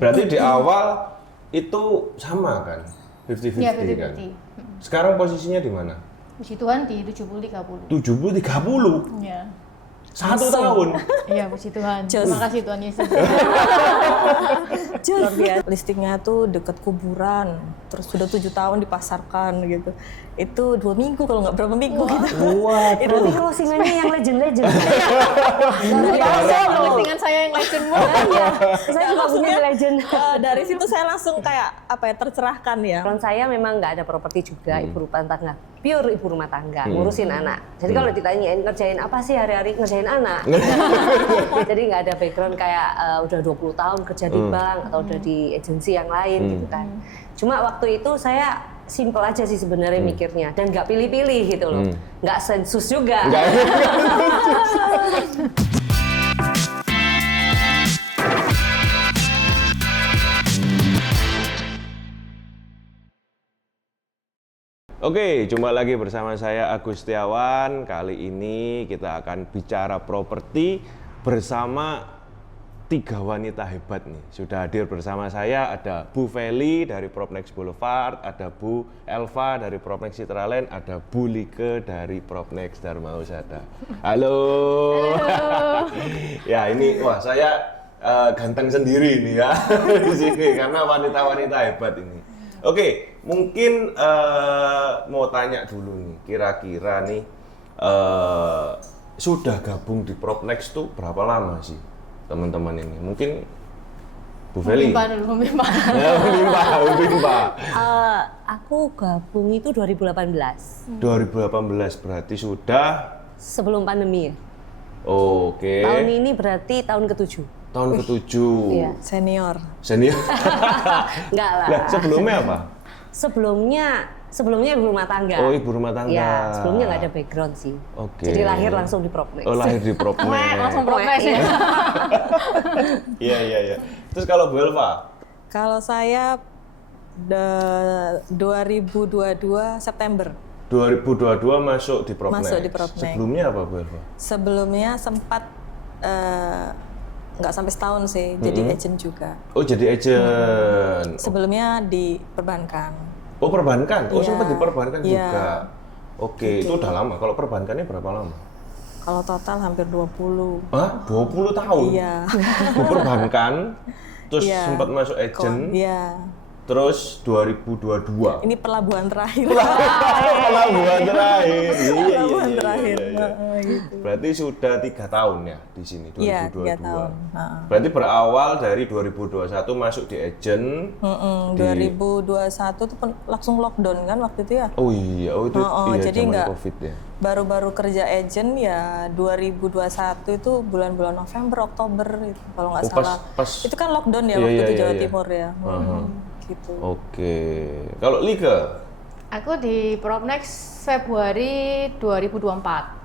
Berarti di awal itu sama kan? 50-50 Iya, kan? 50-50. Sekarang posisinya di mana? Puji Tuhan di 70-30. 70-30? Iya. 1 tahun? Iya, puji Tuhan. Just. Terima kasih Tuhan Yesus. Luar biasa. Listingnya tuh deket kuburan, terus sudah 7 tahun dipasarkan gitu. Itu 2 minggu kalau nggak berapa minggu gitu. Waduh. Berarti closingannya yang legend-legend. Postingan saya yang legend mu. Saya juga punya legend. Dari situ saya langsung kayak apa ya, tercerahkan ya. Background saya memang nggak ada properti juga, ibu rumah tangga, pure ibu rumah tangga, ngurusin anak. Jadi kalau ditanyain ngerjain apa sih hari-hari, ngerjain anak. Jadi nggak ada background kayak udah 20 tahun kerja di bank atau udah di agensi yang lain gitu kan. Cuma waktu itu saya simple aja sih sebenarnya mikirnya dan nggak pilih-pilih gitu loh, nggak sensus juga. Oke, jumpa lagi bersama saya Agus Setiawan. Kali ini kita akan bicara properti bersama 3 wanita hebat nih. Sudah hadir bersama saya ada Bu Feli dari Propnex Boulevard, ada Bu Elva dari Propnex Citraland, ada Bu Like dari Propnex Dharma Husada. Halo. Ya ini wah saya ganteng sendiri nih ya di sini karena wanita-wanita hebat ini. Oke, mungkin mau tanya dulu nih, kira-kira nih sudah gabung di Propnex tuh berapa lama sih teman-teman ini? Mungkin Bu Feli? Memimpah. Aku gabung itu 2018. 2018 berarti sudah Sebelum pandemi ya. oke. Tahun ini berarti tahun ke-7. Tahun ke-7. Iya. Senior. Senior. Enggak lah. Lah, sebelumnya apa? Sebelumnya ibu rumah tangga. Oh, ibu rumah tangga. Iya, sebelumnya nggak ada background sih. Oke. Jadi lahir langsung di Propnex. Oh, lahir di Propnex. Langsung Propnex ya. Iya. Terus kalau Bu Elva? Kalau saya 2022 September. 2022 masuk di Propnex. Masuk di Propnex. Sebelumnya apa Bu Elva? Sebelumnya sempat nggak sampai setahun sih, jadi agent juga. Oh, jadi agent. Sebelumnya di perbankan. Oh, perbankan? Oh, Iya. sempat di perbankan Iya. juga. Oke, itu udah lama. Kalau perbankannya berapa lama? Kalau total hampir 20. Hah? 20 tahun? Iya. Di perbankan, terus Iya. sempat masuk agent, Iya. terus 2022. Ini pelabuhan terakhir. Pelabuhan terakhir. Pelabuhan terakhir. Iya. Gitu. Berarti sudah 3 tahun ya di sini, 2022. Iya, 3 tahun. Berarti berawal dari 2021 masuk di agent. 2021 tuh langsung lockdown kan waktu itu ya. Oh iya, oh itu iya jadi zaman nggak Covid ya. baru-baru kerja agent ya 2021 itu bulan-bulan November, Oktober gitu, kalau nggak Oh, pas- salah. pas- Itu kan lockdown ya Iya, waktu iya, itu iya, Jawa iya. Timur ya. Gitu. Oke. Kalau Like? Aku di Propnex Februari 2024.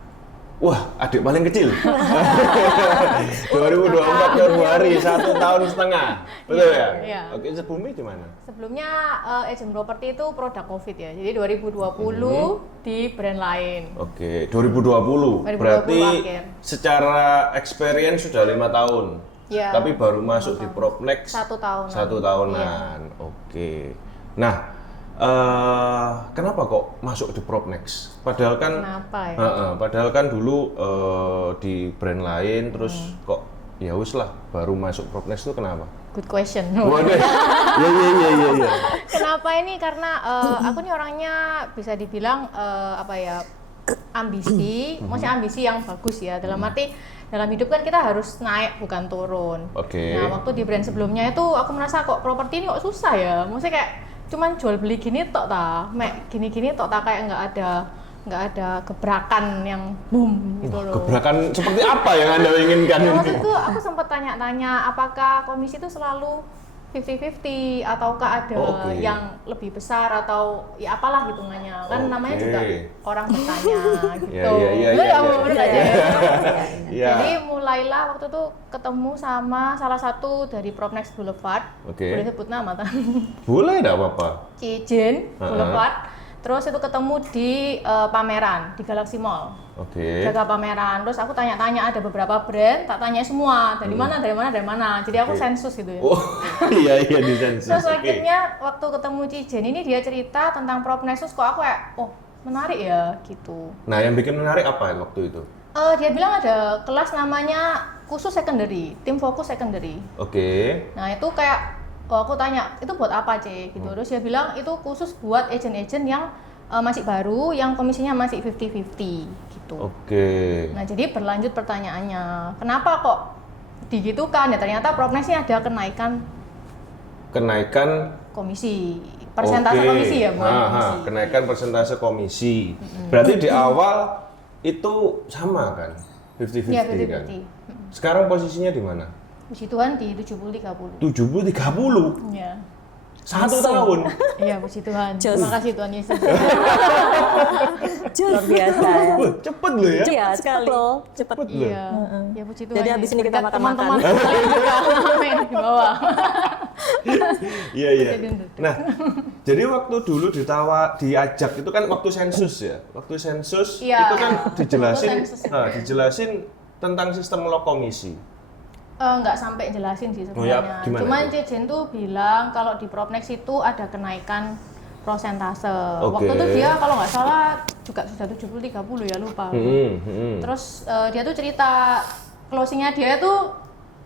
Wah, adik paling kecil. 2024 Februari, 1 tahun setengah. Betul ya? Iya. Oke, sebelumnya di mana? Sebelumnya agent properti itu produk COVID ya. Jadi 2020 di brand lain. Oke, 2020. 2020 Berarti akhir. secara experience sudah 5 tahun. Iya. Tapi baru masuk di Propnex 1 tahunan. 1 tahunan. Oke. Nah, kenapa kok masuk di Propnex? Padahal kan Kenapa ya? padahal kan dulu di brand lain terus kok ya wis lah baru masuk Propnex itu kenapa? Good question. Waduh. Iya. Kenapa ini? Karena aku nih orangnya bisa dibilang ambisi, maksudnya ambisi yang bagus ya. Dalam arti dalam hidup kan kita harus naik bukan turun. Oke. Nah waktu di brand sebelumnya itu aku merasa kok properti ini kok susah ya. Maksudnya kayak cuman jual beli gini tok ta, gini tok ta, kayak nggak ada gebrakan yang boom gitu loh. Gebrakan seperti apa yang Anda inginkan Ya, ini? waktu itu aku sempat tanya-tanya apakah komisi itu selalu 50-50 ataukah ada Oke. yang lebih besar atau ya apalah hitungannya kan namanya Oke. juga orang bertanya gitu. Iya. Lu nggak mau bertanya ya? Iya. Jadi mulailah waktu itu ketemu sama salah satu dari Propnex Boulevard. Oke. Boleh sebut nama kan? Boleh enggak apa-apa? Cijen Boulevard. Terus itu ketemu di pameran di Galaxy Mall. Oke. Jaga pameran. Terus aku tanya-tanya ada beberapa brand, tak tanya semua dari mana, dari mana, dari mana. Jadi aku sensus gitu ya. Oh, iya di sensus. Terus Oke. akhirnya waktu ketemu Cijen ini dia cerita tentang Propnesus, kok aku kayak, oh menarik ya gitu. Nah, yang bikin menarik apa waktu itu? Dia bilang ada kelas namanya khusus secondary, tim fokus secondary. Oke. Nah itu kayak, aku tanya, itu buat apa C? Gitu. Terus dia bilang itu khusus buat agent-agent yang masih baru, yang komisinya masih 50-50 gitu. Oke. Nah jadi berlanjut pertanyaannya, kenapa kok digitukan? Ya ternyata Propnes ini ada kenaikan komisi, persentase Oke. komisi ya, bukan komisi. Kenaikan persentase komisi. Berarti di awal itu sama kan? 50-50 Iya, kan? 50-50. Sekarang posisinya di mana? Puji Tuhan di 70-30. 70-30. Iya. 1 tahun. Iya, puji Tuhan. Just. Terima kasih Tuhan Yesus. Luar biasa ya. Wah, cepet loh ya. Iya, sekali. cepet loh. Cepet. Iya. Ya puji Tuhan. Jadi ya. habis ini kita Berkat makan-makan. teman-teman sekalian juga main di bawah. Iya. Jadi untuk- Nah, jadi waktu dulu diajak itu kan waktu sensus ya. Waktu sensus Iya. itu kan dijelasin, Waktu sensus. dijelasin tentang sistem lokomisi. Nggak sampai jelasin sih Oh ya, sebenarnya. gimana Cuman itu? Cijen tuh bilang kalau di Propnex itu ada kenaikan prosentase. Oke. Waktu itu dia kalau nggak salah juga sudah 70-30 ya, lupa. Terus dia tuh cerita closingnya dia tuh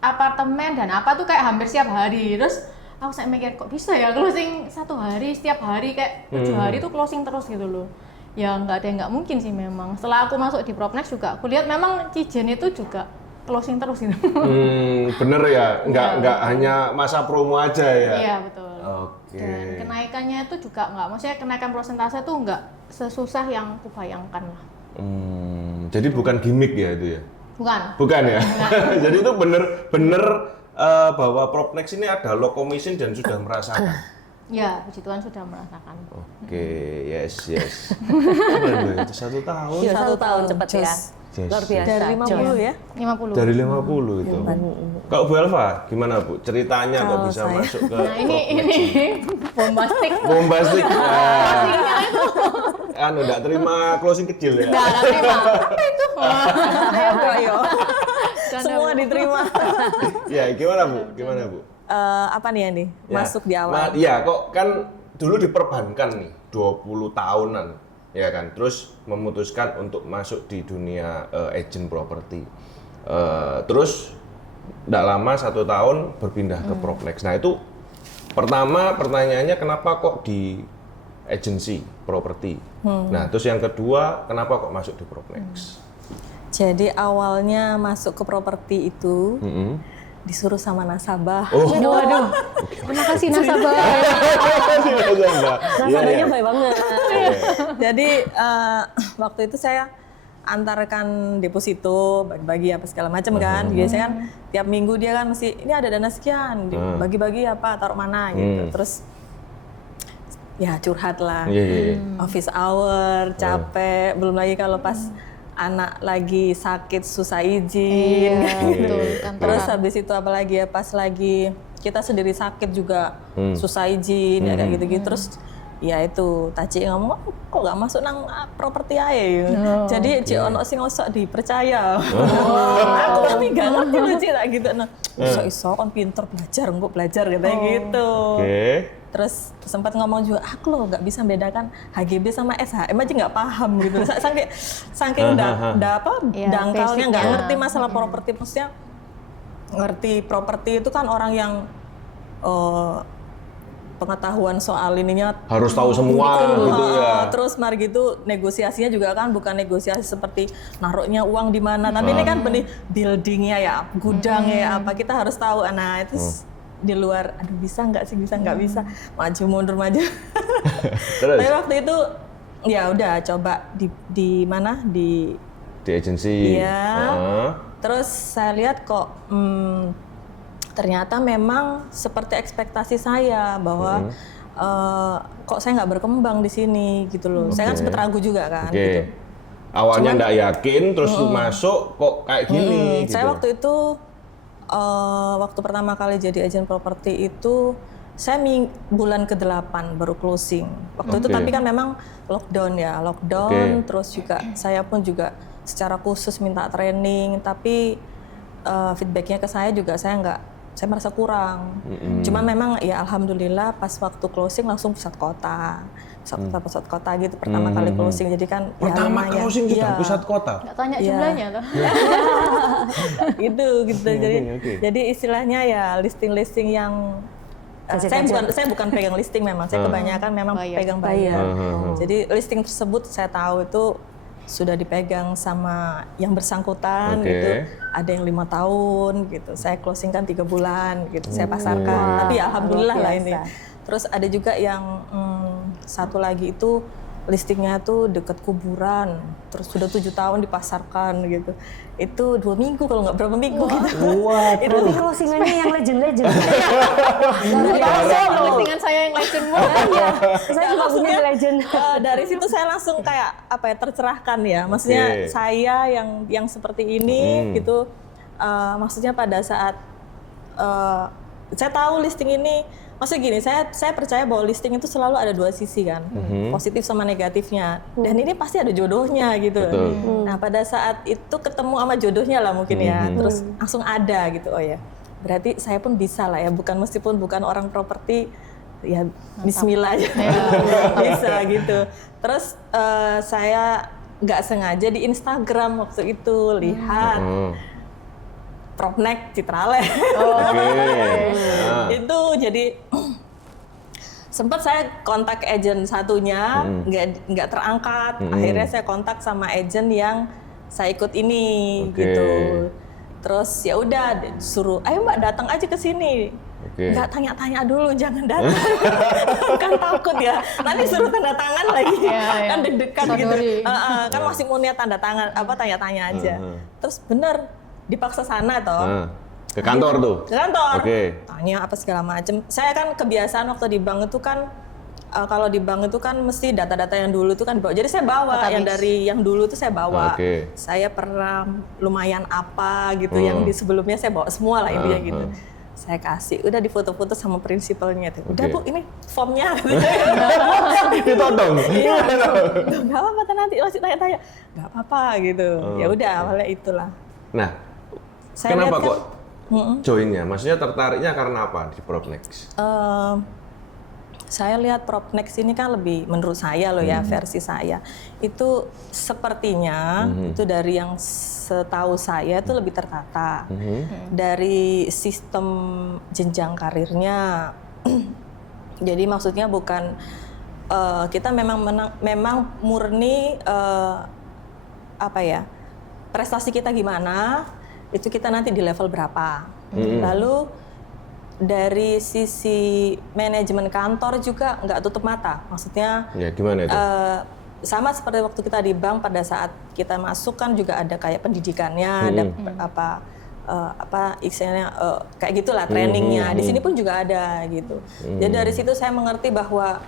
apartemen dan apa tuh kayak hampir setiap hari. Terus aku saya mikir kok bisa ya closing satu hari setiap hari kayak 7 hari tuh closing terus gitu loh. Ya nggak ada yang nggak mungkin sih memang. Setelah aku masuk di Propnex juga aku lihat memang Cijen itu juga closing terus gitu. Bener ya, nggak hanya masa promo aja ya. Iya betul. Oke. Dan kenaikannya itu juga nggak, maksudnya kenaikan persentase tuh nggak sesusah yang kubayangkan lah. Jadi bukan gimmick ya itu ya? Bukan. Bukan ya? Jadi itu bener bahwa Propnex ini ada low commission dan sudah merasakan. Ya, puji Tuhan sudah merasakan. Oke, yes. Apa itu 1 tahun? Iya, 1 tahun cepet ya. Yes. Luar biasa. Dari 50 ya. 50. Dari 50 itu. Kalau Bu Elva, gimana Bu? Ceritanya kok Kalau bisa saya- masuk ke Nah ini bombastik. bombastik. Closingnya itu. Anu enggak terima closing kecil ya. Nggak terima. Apa itu? Ayo, ayo. Canda, Semua Bu. diterima. Ya, gimana Bu? Gimana Bu? Apa nih ya nih? Ya. Masuk di awal. Iya, kok kan dulu diperbankan nih 20 tahunan ya kan. Terus memutuskan untuk masuk di dunia agent properti. Terus tidak lama 1 tahun berpindah ke Propnex. Nah itu pertama pertanyaannya kenapa kok di agency properti. Nah terus yang kedua kenapa kok masuk di Propnex. Jadi awalnya masuk ke properti itu disuruh sama nasabah. Oh. Waduh. Terima kasih nasabah. Nasabahnya baik banget. Jadi waktu itu saya antarkan deposito, bagi-bagi apa segala macam kan. Biasanya kan tiap minggu dia kan mesti ini ada dana sekian, bagi-bagi apa, taruh mana gitu. Terus ya curhat lah. Iya. Office hour, capek, belum lagi kalau pas anak lagi sakit susah izin. Iya, betul. Kantoran. Terus habis itu apalagi ya pas lagi kita sendiri sakit juga susah izin ya kayak gitu-gitu. Terus ya itu Taci ngomong kok gak masuk nang properti aja. Jadi Cik ono sing osok dipercaya. Aku tapi gak ngerti loh Cik tak gitu. Nah, iso kan pinter belajar katanya gitu. Oke. Terus sempat ngomong juga, aku loh nggak bisa membedakan HGB sama SHM aja nggak paham gitu. Saking Iya, dangkalnya nggak basicnya. ngerti masalah properti. Maksudnya ngerti properti itu kan orang yang pengetahuan soal ininya Harus tahu semua gitu ya. Terus mari gitu negosiasinya juga kan bukan negosiasi seperti naruhnya uang di mana. Tapi ini kan benih buildingnya ya, gudangnya ya apa kita harus tahu. Nah itu di luar, aduh bisa nggak sih, bisa nggak bisa, maju mundur maju. Terus Tapi waktu itu ya udah coba di mana di di agensi. Iya. Terus saya lihat kok ternyata memang seperti ekspektasi saya bahwa kok saya nggak berkembang di sini gitu loh. Saya kan sempat ragu juga kan. Oke. Gitu. Awalnya nggak yakin, terus masuk kok kayak gini. Gitu. Saya waktu itu waktu pertama kali jadi agen properti itu saya bulan ke-8 baru closing. Waktu itu tapi kan memang lockdown ya, terus juga saya pun juga secara khusus minta training, tapi feedbacknya ke saya juga saya merasa kurang. Cuma memang ya alhamdulillah pas waktu closing langsung pusat kota gitu pertama kali closing. Jadi kan pertama ya, closing sudah pusat kota. Nggak tanya jumlahnya tuh. gitu. Jadi istilahnya ya listing yang saya bukan pegang listing memang, saya kebanyakan memang pegang bayar. Jadi listing tersebut saya tahu itu sudah dipegang sama yang bersangkutan gitu. Ada yang 5 tahun gitu. Saya closing kan 3 bulan gitu. Saya pasarkan. Tapi ya alhamdulillah lah ini. Terus ada juga yang satu lagi itu listingnya tuh dekat kuburan, terus sudah 7 tahun dipasarkan gitu. Itu 2 minggu kalau nggak berapa minggu gitu. Itu closingannya yang legend-legend. Listingan saya yang legend Saya juga punya legend. Dari situ saya langsung kayak tercerahkan ya. Maksudnya saya yang seperti ini gitu. Maksudnya pada saat saya tahu listing ini. Maksudnya gini, saya percaya bahwa listing itu selalu ada 2 sisi kan, positif sama negatifnya. Dan ini pasti ada jodohnya gitu. Nah pada saat itu ketemu sama jodohnya lah mungkin ya, terus langsung ada gitu. Oh ya, berarti saya pun bisa lah ya, meskipun bukan orang properti, ya Bismillah aja bisa gitu. Terus saya nggak sengaja di Instagram waktu itu lihat. Propnex Citralem. Itu jadi sempat saya kontak agent satunya nggak terangkat. Akhirnya saya kontak sama agent yang saya ikut ini gitu. Terus ya udah suruh, ayo Mbak datang aja ke sini. Nggak tanya-tanya dulu, jangan datang. Kan takut ya. Nanti suruh tanda tangan lagi. Kan deg-degan gitu. Kan masih mau niat tanda tangan, tanya-tanya aja. Terus bener dipaksa sana toh. Ke kantor tuh? Ke kantor. Tanya apa segala macam. Saya kan kebiasaan waktu di bank itu kan kalau di bank itu kan mesti data-data yang dulu itu kan dibawa. Jadi saya bawa yang dari yang dulu itu saya bawa. Saya pernah lumayan apa gitu yang di sebelumnya saya bawa semua lah intinya gitu. Saya kasih, udah difoto-foto sama prinsipalnya tuh. Udah Bu, ini formnya. Ditodong. Iya. Gak apa-apa nanti masih tanya-tanya. Gak apa-apa gitu. Ya udah awalnya itulah. Nah, saya kenapa kok joinnya? Maksudnya tertariknya karena apa di Propnex? Saya lihat Propnex ini kan lebih, menurut saya loh ya, versi saya. Itu sepertinya, itu dari yang setahu saya itu lebih tertata. Dari sistem jenjang karirnya. Jadi maksudnya bukan, kita memang murni, prestasi kita gimana, itu kita nanti di level berapa. Lalu dari sisi manajemen kantor juga nggak tutup mata. Maksudnya ya, gimana itu? Sama seperti waktu kita di bank pada saat kita masuk kan juga ada kayak pendidikannya, ada istilahnya kayak gitulah trainingnya. Di sini pun juga ada gitu. Jadi dari situ saya mengerti bahwa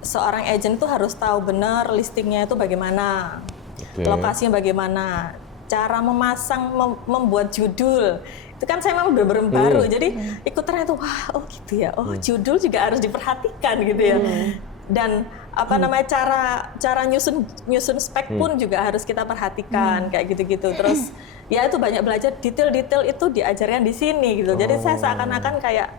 seorang agent itu harus tahu benar listingnya itu bagaimana. Lokasinya bagaimana, cara memasang, membuat judul, itu kan saya memang benar-benar baru, jadi ikut ternyata wah, oh gitu ya, oh judul juga harus diperhatikan gitu ya, dan cara nyusun spek pun juga harus kita perhatikan kayak gitu-gitu. Terus ya itu banyak belajar detail-detail itu diajarkan di sini gitu, jadi saya seakan-akan kayak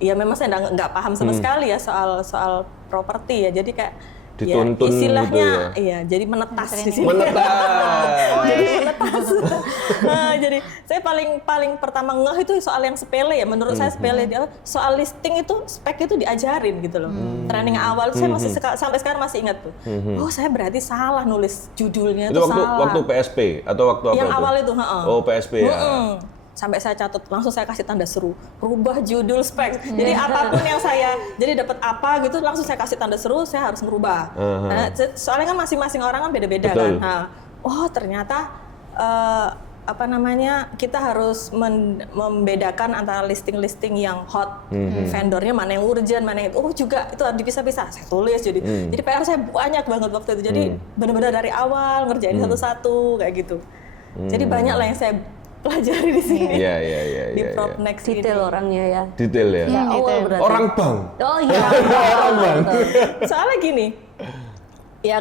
ya memang saya nggak paham sama sekali ya soal properti ya, jadi kayak dituntun ya, istilahnya gitu ya? Iya, jadi menetas di sini. Jadi menetas. Jadi saya paling pertama ngeh itu soal yang sepele ya, menurut saya sepele. Soal listing itu spek itu diajarin gitu loh. Training awal saya masih sampai sekarang masih ingat tuh. Oh, saya berarti salah nulis judulnya itu salah. Waktu PSP atau waktu apa? Yang awal itu, Oh, PSP ya. Sampai saya catat, langsung saya kasih tanda seru, rubah judul spek. Jadi apapun yang saya, jadi dapat apa gitu, langsung saya kasih tanda seru, saya harus merubah. Nah, soalnya kan masing-masing orang kan beda-beda kan. Nah, oh ternyata kita harus membedakan antara listing-listing yang hot, vendornya mana yang urgent, mana yang juga itu harus dipisah-pisah. Saya tulis jadi PR saya banyak banget waktu itu. Jadi benar-benar dari awal ngerjain satu-satu kayak gitu. Jadi banyak lah yang saya pelajari di sini. Iya. Di Propnex ini. Detail orangnya ya. Detail ya. Ya, awal detail. berarti. Orang bank. Oh iya. Orang bank. Soalnya gini, ya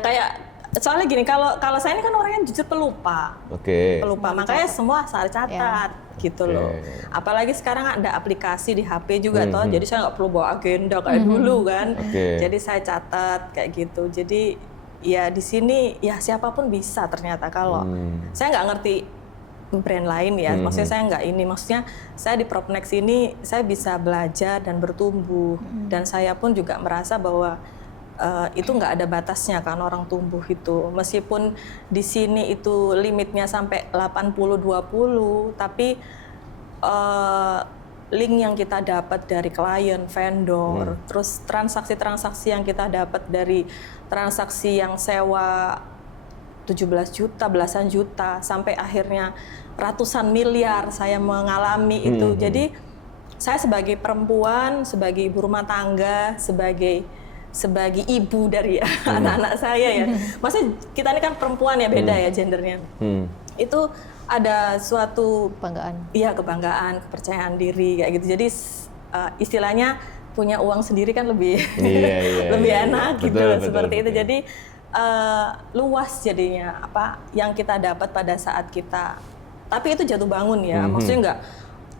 soalnya gini, kalau saya ini kan orangnya jujur pelupa. Oke. Pelupa, makanya semua saya catat gitu loh. Apalagi sekarang ada aplikasi di HP juga toh, jadi saya nggak perlu bawa agenda kayak dulu kan. Jadi saya catat kayak gitu. Jadi ya di sini ya siapapun bisa ternyata kalau saya nggak ngerti brand lain ya, maksudnya saya nggak ini, maksudnya saya di Propnex ini saya bisa belajar dan bertumbuh dan saya pun juga merasa bahwa itu nggak ada batasnya kan orang tumbuh itu, meskipun di sini itu limitnya sampai 80-20, tapi link yang kita dapat dari klien, vendor, terus transaksi-transaksi yang kita dapat dari transaksi yang sewa 17 juta, belasan juta, sampai akhirnya ratusan miliar saya mengalami itu. Jadi saya sebagai perempuan, sebagai ibu rumah tangga, sebagai ibu dari anak-anak saya ya. Maksudnya kita ini kan perempuan ya, beda ya gendernya. Itu ada suatu Kebanggaan. Iya, kebanggaan, kepercayaan diri kayak gitu. Jadi istilahnya punya uang sendiri kan lebih lebih enak gitu, seperti itu. Jadi luas jadinya apa yang kita dapat pada saat kita, tapi itu jatuh bangun ya, maksudnya nggak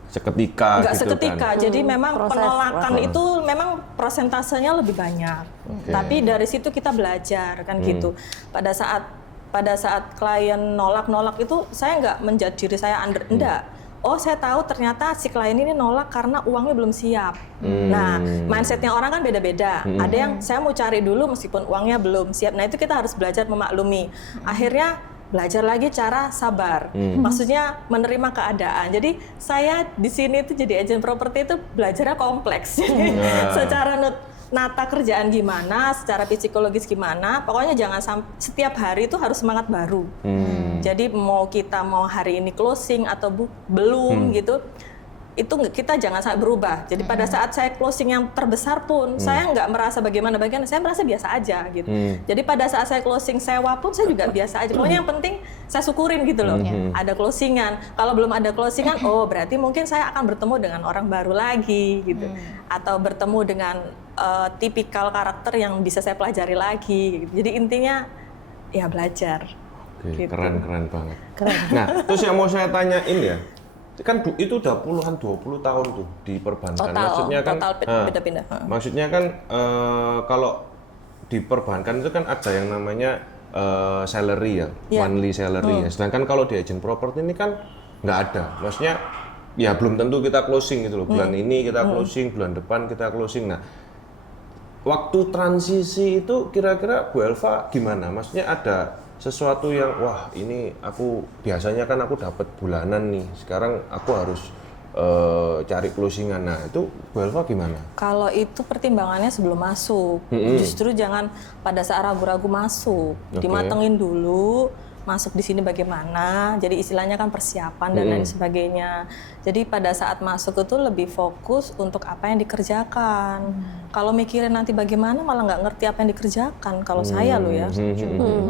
seketika gitu seketika. kan. Jadi memang penolakan proses. itu memang persentasenya lebih banyak. Tapi dari situ kita belajar kan gitu. Pada saat klien nolak itu saya nggak menjudge diri saya enggak. Oh, saya tahu ternyata si klien ini nolak karena uangnya belum siap. Nah, mindsetnya orang kan beda-beda. Ada yang saya mau cari dulu meskipun uangnya belum siap. Nah, itu kita harus belajar memaklumi. Akhirnya belajar lagi cara sabar. Maksudnya menerima keadaan. Jadi saya di sini tuh jadi agent properti itu belajarnya kompleks. Secara nata kerjaan gimana, secara psikologis gimana, pokoknya jangan sampai setiap hari itu harus semangat baru. Jadi mau hari ini closing atau belum gitu, itu kita jangan sampai berubah. Jadi pada saat saya closing yang terbesar pun, saya nggak merasa bagaimana, saya merasa biasa aja gitu. Jadi pada saat saya closing sewa pun saya juga biasa aja. Pokoknya yang penting saya syukurin gitu loh. Ada closingan. Kalau belum ada closingan, oh berarti mungkin saya akan bertemu dengan orang baru lagi gitu. Atau bertemu dengan tipikal karakter yang bisa saya pelajari lagi gitu. Jadi intinya ya belajar. Oke, gitu. keren banget. Nah, terus yang mau saya tanyain ya, kan itu udah 20 tahun tuh di perbankan. Maksudnya kan pindah-pindah. Maksudnya kan kalau di perbankan itu kan ada yang namanya salary ya, monthly salary ya. Sedangkan kalau di agent property ini kan nggak ada. Maksudnya ya belum tentu kita closing gitu loh. Bulan ini kita closing, bulan depan kita closing. Nah, waktu transisi itu kira-kira Bu Elva gimana? Maksudnya ada sesuatu yang wah ini aku biasanya kan aku dapat bulanan nih, sekarang aku harus cari closingan. Nah itu Bu Elva gimana? Kalau itu pertimbangannya sebelum masuk, justru jangan pada saat ragu-ragu masuk, dimatengin dulu. Masuk di sini bagaimana, jadi istilahnya kan persiapan dan lain sebagainya. Jadi pada saat masuk itu lebih fokus untuk apa yang dikerjakan. Kalau mikirin nanti bagaimana malah nggak ngerti apa yang dikerjakan. Kalau saya loh ya,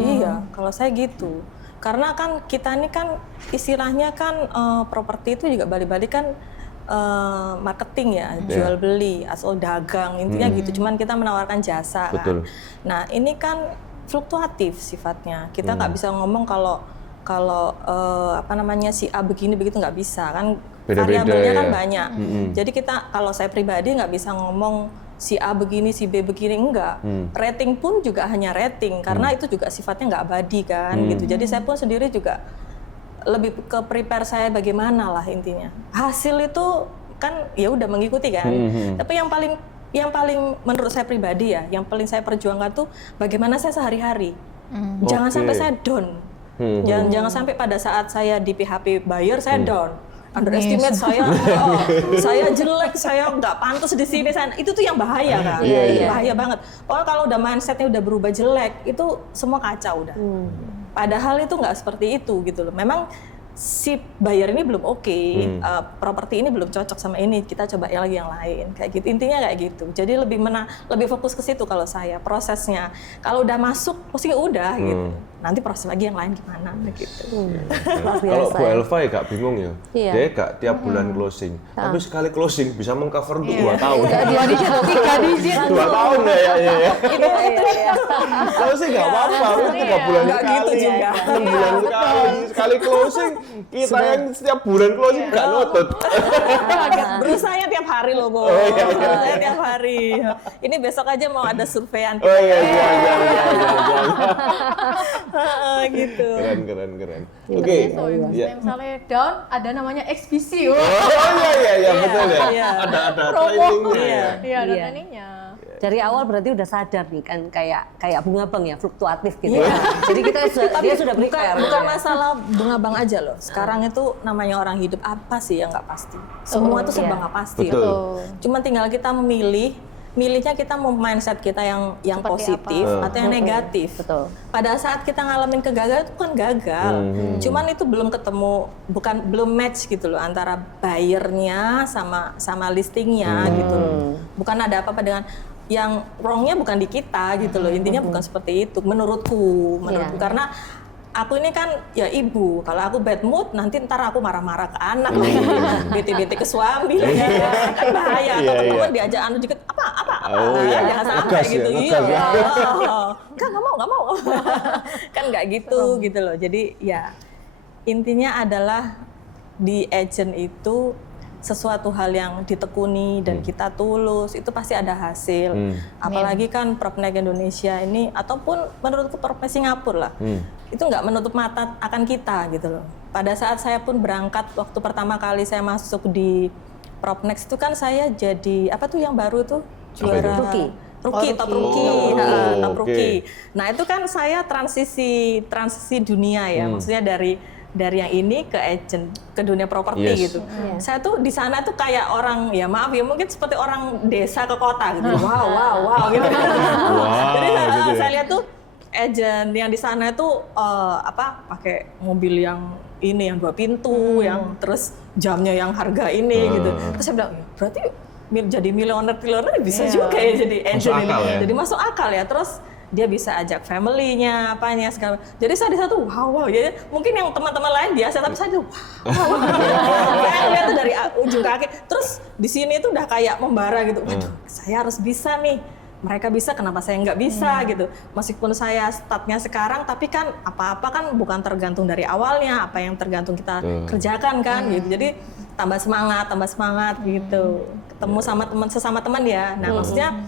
iya. Kalau saya gitu, karena kan kita ini kan istilahnya kan properti itu juga balik-balik kan marketing ya, jual beli, asal dagang intinya gitu. Cuman kita menawarkan jasa. Betul. Kan. Nah ini kan fluktuatif sifatnya. Kita nggak bisa ngomong kalau apa namanya si A begini begitu, nggak bisa kan. Variabelnya kan banyak. Jadi kalau saya pribadi nggak bisa ngomong si A begini, si B begini, enggak. Rating pun juga hanya rating karena itu juga sifatnya nggak abadi kan gitu. Jadi saya pun sendiri juga lebih ke prepare saya bagaimana lah intinya. Hasil itu kan ya udah mengikuti kan. Tapi yang paling menurut saya pribadi ya, yang paling saya perjuangkan tuh bagaimana saya sehari-hari. Jangan sampai saya down. Jangan sampai pada saat saya di PHP buyer saya down. Underestimate saya jelek, saya nggak pantas di sini. Itu tuh yang bahaya kan. Bahaya banget. Pokoknya kalau udah mindsetnya udah berubah jelek, itu semua kacau udah. Padahal itu nggak seperti itu gitu loh. Memang si buyer ini belum properti ini belum cocok sama ini, kita coba lagi yang lain kayak gitu. Intinya kayak gitu. Jadi lebih fokus ke situ kalau saya prosesnya. Kalau udah masuk pasti udah gitu. nanti proses lagi yang lain gimana gitu. Kalau Bu Elva ya gak bingung ya, Iya. dia gak tiap bulan closing, tapi sekali closing bisa mengcover untuk 2 tahun. 2 digit, 3 digit. 2 tahun kayaknya ya. Iya. Closing gak apa-apa, itu 3 bulan Nggak sekali, gitu juga. 6 bulan sekali closing, kita yang setiap bulan closing gak nutut. Berusahanya tiap hari loh, Bu. Oh, iya. Berusahanya tiap hari. Ini besok aja mau ada surveian. Oh iya, iya. Gitu. Keren. Oke. So, Ya. misalnya down, ada namanya XBC. Oh iya, betul ya. Iya. Ada Promo. trainingnya ya. Iya, ada Iya. trainingnya. Dari awal berarti udah sadar nih kan kayak bunga bang ya, fluktuatif gitu. Jadi kita dia sudah prepare. Bukan masalah bunga bang aja loh. Sekarang itu namanya orang hidup, apa sih yang nggak pasti? Semua itu serba iya. nggak pasti. Betul. Cuma tinggal kita milihnya kita mau mindset kita yang Seperti positif apa? atau yang negatif. Betul. Pada saat kita ngalamin kegagalan itu kan gagal. Cuman itu belum ketemu, belum match gitu loh antara buyernya sama listingnya gitu loh. Bukan ada apa-apa dengan yang wrongnya bukan di kita gitu loh. Intinya bukan seperti itu menurutku. Iya. Karena aku ini kan ya ibu, kalau aku bad mood nanti ntar aku marah-marah ke anak, bete-bete ke suami, kan bahaya. Atau teman diajak anu dikit apa? Oh iya, jangan sampai ngegas ya, gitu. ngegas ya. Nggak mau. Kan nggak gitu loh. Jadi ya intinya adalah di agent itu sesuatu hal yang ditekuni dan kita tulus itu pasti ada hasil. Apalagi kan Propnex Indonesia ini ataupun menurutku Propnex Singapura lah, itu nggak menutup mata akan kita gitu loh. Pada saat saya pun berangkat waktu pertama kali saya masuk di Propnex itu kan saya jadi apa tuh yang baru tuh juara Rookie, top rookie, top oke. rookie. Nah itu kan saya transisi dunia ya, maksudnya dari yang ini ke agent ke dunia properti gitu. Saya tuh di sana tuh kayak orang ya maaf ya mungkin seperti orang desa ke kota gitu. Wow gitu. Jadi gitu ya. saya lihat tuh agent yang di sana tuh pakai mobil yang ini yang 2 pintu, yang terus jamnya yang harga ini gitu. Terus saya bilang berarti jadi milioner bisa juga ya jadi agent ini. Akal, ya? Jadi masuk akal ya. Terus dia bisa ajak family-nya, apanya segala. Jadi saya di satu wow ya. Mungkin yang teman-teman lain biasa tapi saya tuh wow. Saya lihat tuh dari ujung kaki. Terus di sini tuh udah kayak membara gitu. Waduh, saya harus bisa nih. Mereka bisa, kenapa saya nggak bisa gitu. Meskipun saya startnya sekarang, tapi kan apa-apa kan bukan tergantung dari awalnya, apa yang tergantung kita kerjakan kan gitu. Jadi tambah semangat gitu. Ketemu sama sesama teman ya. Nah maksudnya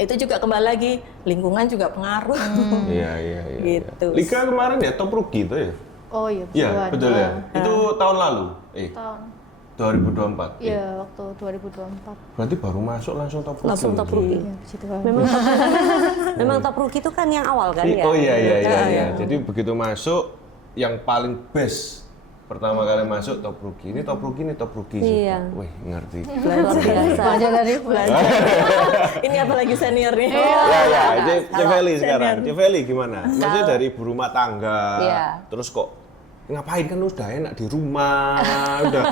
itu juga kembali lagi lingkungan juga pengaruh. Iya. Gitu. Liga kemarin ya top rookie itu ya? Oh iya, Iya, betul ya. Itu tahun lalu. Tahun. 2024. Iya, waktu 2024. Berarti baru masuk langsung top rookie. Langsung top rookie. Iya, situ kan. Memang top rookie itu kan yang awal kan ya. Oh iya. Jadi begitu masuk yang paling best pertama kali masuk top rookie. Ini top rookie Iya. suka. Wih, ngerti. Luar biasa. Belajar dari belajar. Ini apalagi seniornya. Ya, Ceveli sekarang. Ceveli gimana? Maksudnya dari ibu rumah tangga, Iya. terus kok ngapain kan udah enak di rumah, udah.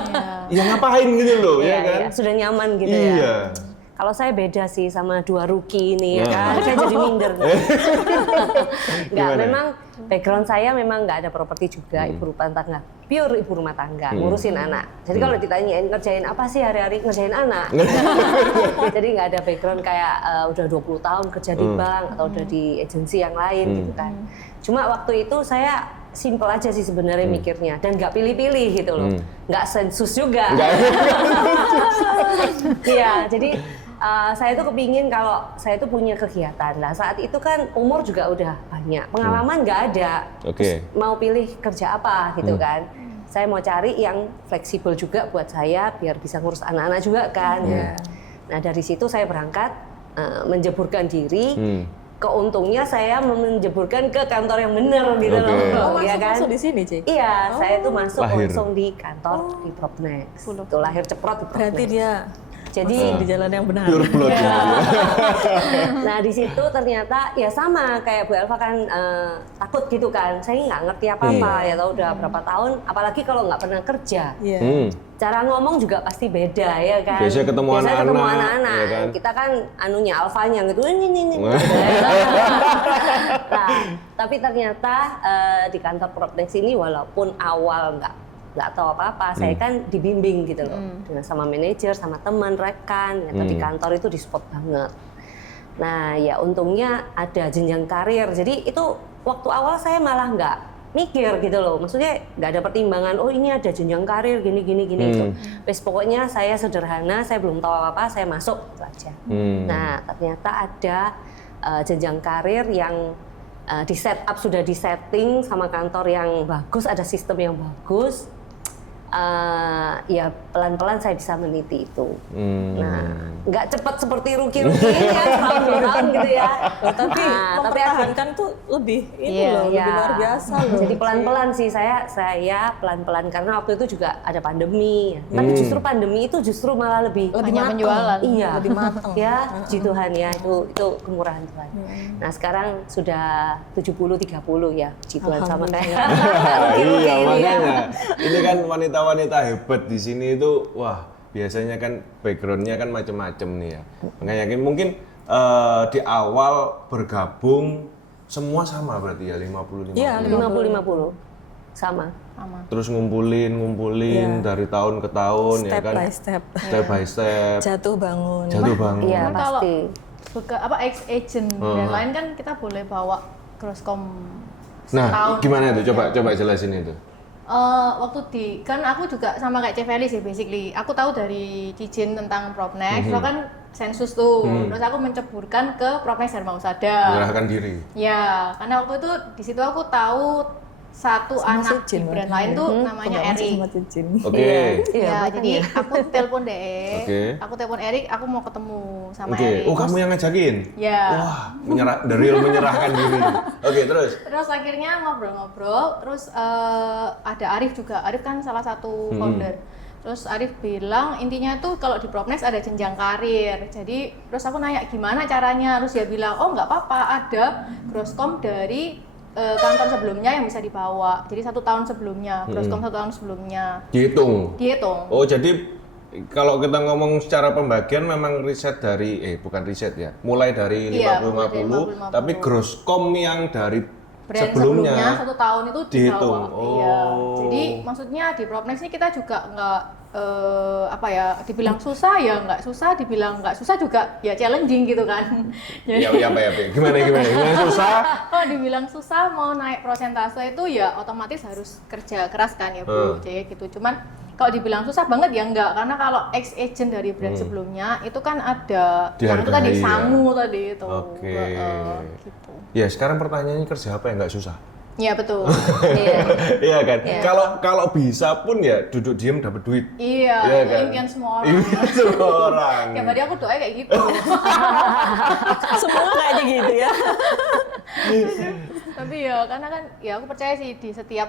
Ya ngapain gitu loh, ya kan? Iya, sudah nyaman gitu Iya. ya. Kalau saya beda sih sama 2 rookie ini ya kan, saya jadi minder. Nggak, memang background saya memang nggak ada properti juga, ibu rumah tangga, pure ibu rumah tangga, ngurusin anak. Jadi kalau ditanyain ngerjain apa sih hari-hari, ngerjain anak. Jadi nggak ada background kayak udah 20 tahun kerja di bank atau udah di agensi yang lain gitu kan. Cuma waktu itu saya simple aja sih sebenarnya mikirnya dan nggak pilih-pilih gitu loh, nggak sensus juga. Iya, jadi saya tuh kepingin kalau saya tuh punya kegiatan lah. Saat itu kan umur juga udah banyak, pengalaman nggak ada. Oke. Terus mau pilih kerja apa gitu kan? Saya mau cari yang fleksibel juga buat saya biar bisa ngurus anak-anak juga kan. Nah dari situ saya berangkat menjeburkan diri. Keuntungnya saya menjeburkan ke kantor yang benar gitu loh, ya kan? Masuk di sini, Cik? Iya, saya tuh masuk Lahir. langsung di kantor di Propnex. Tuh lahir ceprot di Propnex. Berarti dia Jadi di jalan yang benar. Pure blood. nah di situ ternyata ya sama kayak Bu Elva kan takut gitu kan. Saya nggak ngerti apa-apa ya tahu udah berapa tahun. Apalagi kalau nggak pernah kerja. Iya. Cara ngomong juga pasti beda ya kan. Biasanya ketemu anak-anak, ya kan? Kita kan anunya alfanya gitu. Ini. Nah, tapi ternyata di kantor Propnex ini walaupun awal nggak tahu apa-apa, saya kan dibimbing gitu loh, dengan sama manajer, sama teman, rekan, ternyata di kantor itu di-support banget. Nah, ya untungnya ada jenjang karir, jadi itu waktu awal saya malah nggak mikir gitu loh, maksudnya nggak ada pertimbangan, oh ini ada jenjang karir, gini gitu. Terus pokoknya saya sederhana, saya belum tahu apa-apa, saya masuk gitu aja. Nah, ternyata ada jenjang karir yang sudah di-setting sama kantor yang bagus, ada sistem yang bagus. Ya pelan-pelan saya bisa meniti itu. Nah, nggak cepat seperti ruki-ruki ya, tahun-tahun gitu ya. Tapi mempertahankan tuh lebih lebih luar biasa loh. Jadi pelan-pelan sih saya pelan-pelan karena waktu itu juga ada pandemi. Tapi justru pandemi itu justru malah lebih Banyak penjualan. Iya, lebih matang. Ya, puji Tuhan ya, itu kemurahan Tuhan. Nah, sekarang sudah 70-30 ya, puji Tuhan sama kayak. Iya, makanya. Ini kan wanita-wanita hebat di sini itu, wah, biasanya kan background-nya kan macam-macam nih ya. Makanya mungkin di awal bergabung semua sama berarti ya 50-50. Iya, 50-50. Sama. Terus ngumpulin dari tahun ke tahun ya kan. Step By step. Jatuh bangun. Iya, Cuman kalau pasti. ex-agent brand lain kan kita boleh bawa crosscom Nah, setahun. gimana itu? Coba jelasin itu. Kan aku juga sama kayak Ceveli sih basically. Aku tahu dari Cijen tentang Propnex, so kan sensus tuh. Terus aku menceburkan ke Propnex Dharma Husada. Menyerahkan diri. Ya, karena waktu itu di situ aku tahu satu Sama anak Cijen, di brand lain tuh namanya Erik. Oke. Ya, jadi aku telepon deh. Oke. Aku telepon Erik, aku mau ketemu sama Oke. Erik. Oh, kamu yang ngajakin? Ya. Wah, the real menyerahkan diri. Oke, terus? Terus akhirnya ngobrol-ngobrol, terus ada Arif juga. Arif kan salah satu founder. Terus Arif bilang intinya tuh kalau di Propnex ada jenjang karir. Jadi terus aku nanya gimana caranya, terus dia bilang oh nggak apa-apa, ada crosscom dari kantor sebelumnya yang bisa dibawa. Jadi 1 tahun sebelumnya, crosscom 1 tahun sebelumnya. Dihitung. Oh, Oh, jadi kalau kita ngomong secara pembagian memang riset dari bukan riset ya. Mulai dari 50-50, tapi grosscom yang dari brand sebelumnya 1 tahun itu dihitung. dibawa. Iya. Oh. Jadi maksudnya di Propnex ini kita juga nggak dibilang susah ya nggak susah, dibilang nggak susah juga ya challenging gitu kan. Jadi Ya, gimana susah? kalau dibilang susah mau naik prosentase itu ya otomatis harus kerja keras kan ya Bu, jadi gitu. Cuman kalau dibilang susah banget ya enggak, karena kalau ex agent dari brand sebelumnya itu kan ada yang itu tadi Dihargai, sangu tadi itu. Oke. Gitu. Ya, sekarang pertanyaannya kerja apa yang nggak susah? Iya betul. Iya kan? Kalau bisa pun ya duduk diem dapat duit. Iya, Iya itu kan? impian semua orang. Impian semua orang. Tiap hari aku doa kayak gitu. Semua kayaknya gitu ya. Tapi ya karena kan ya aku percaya sih di setiap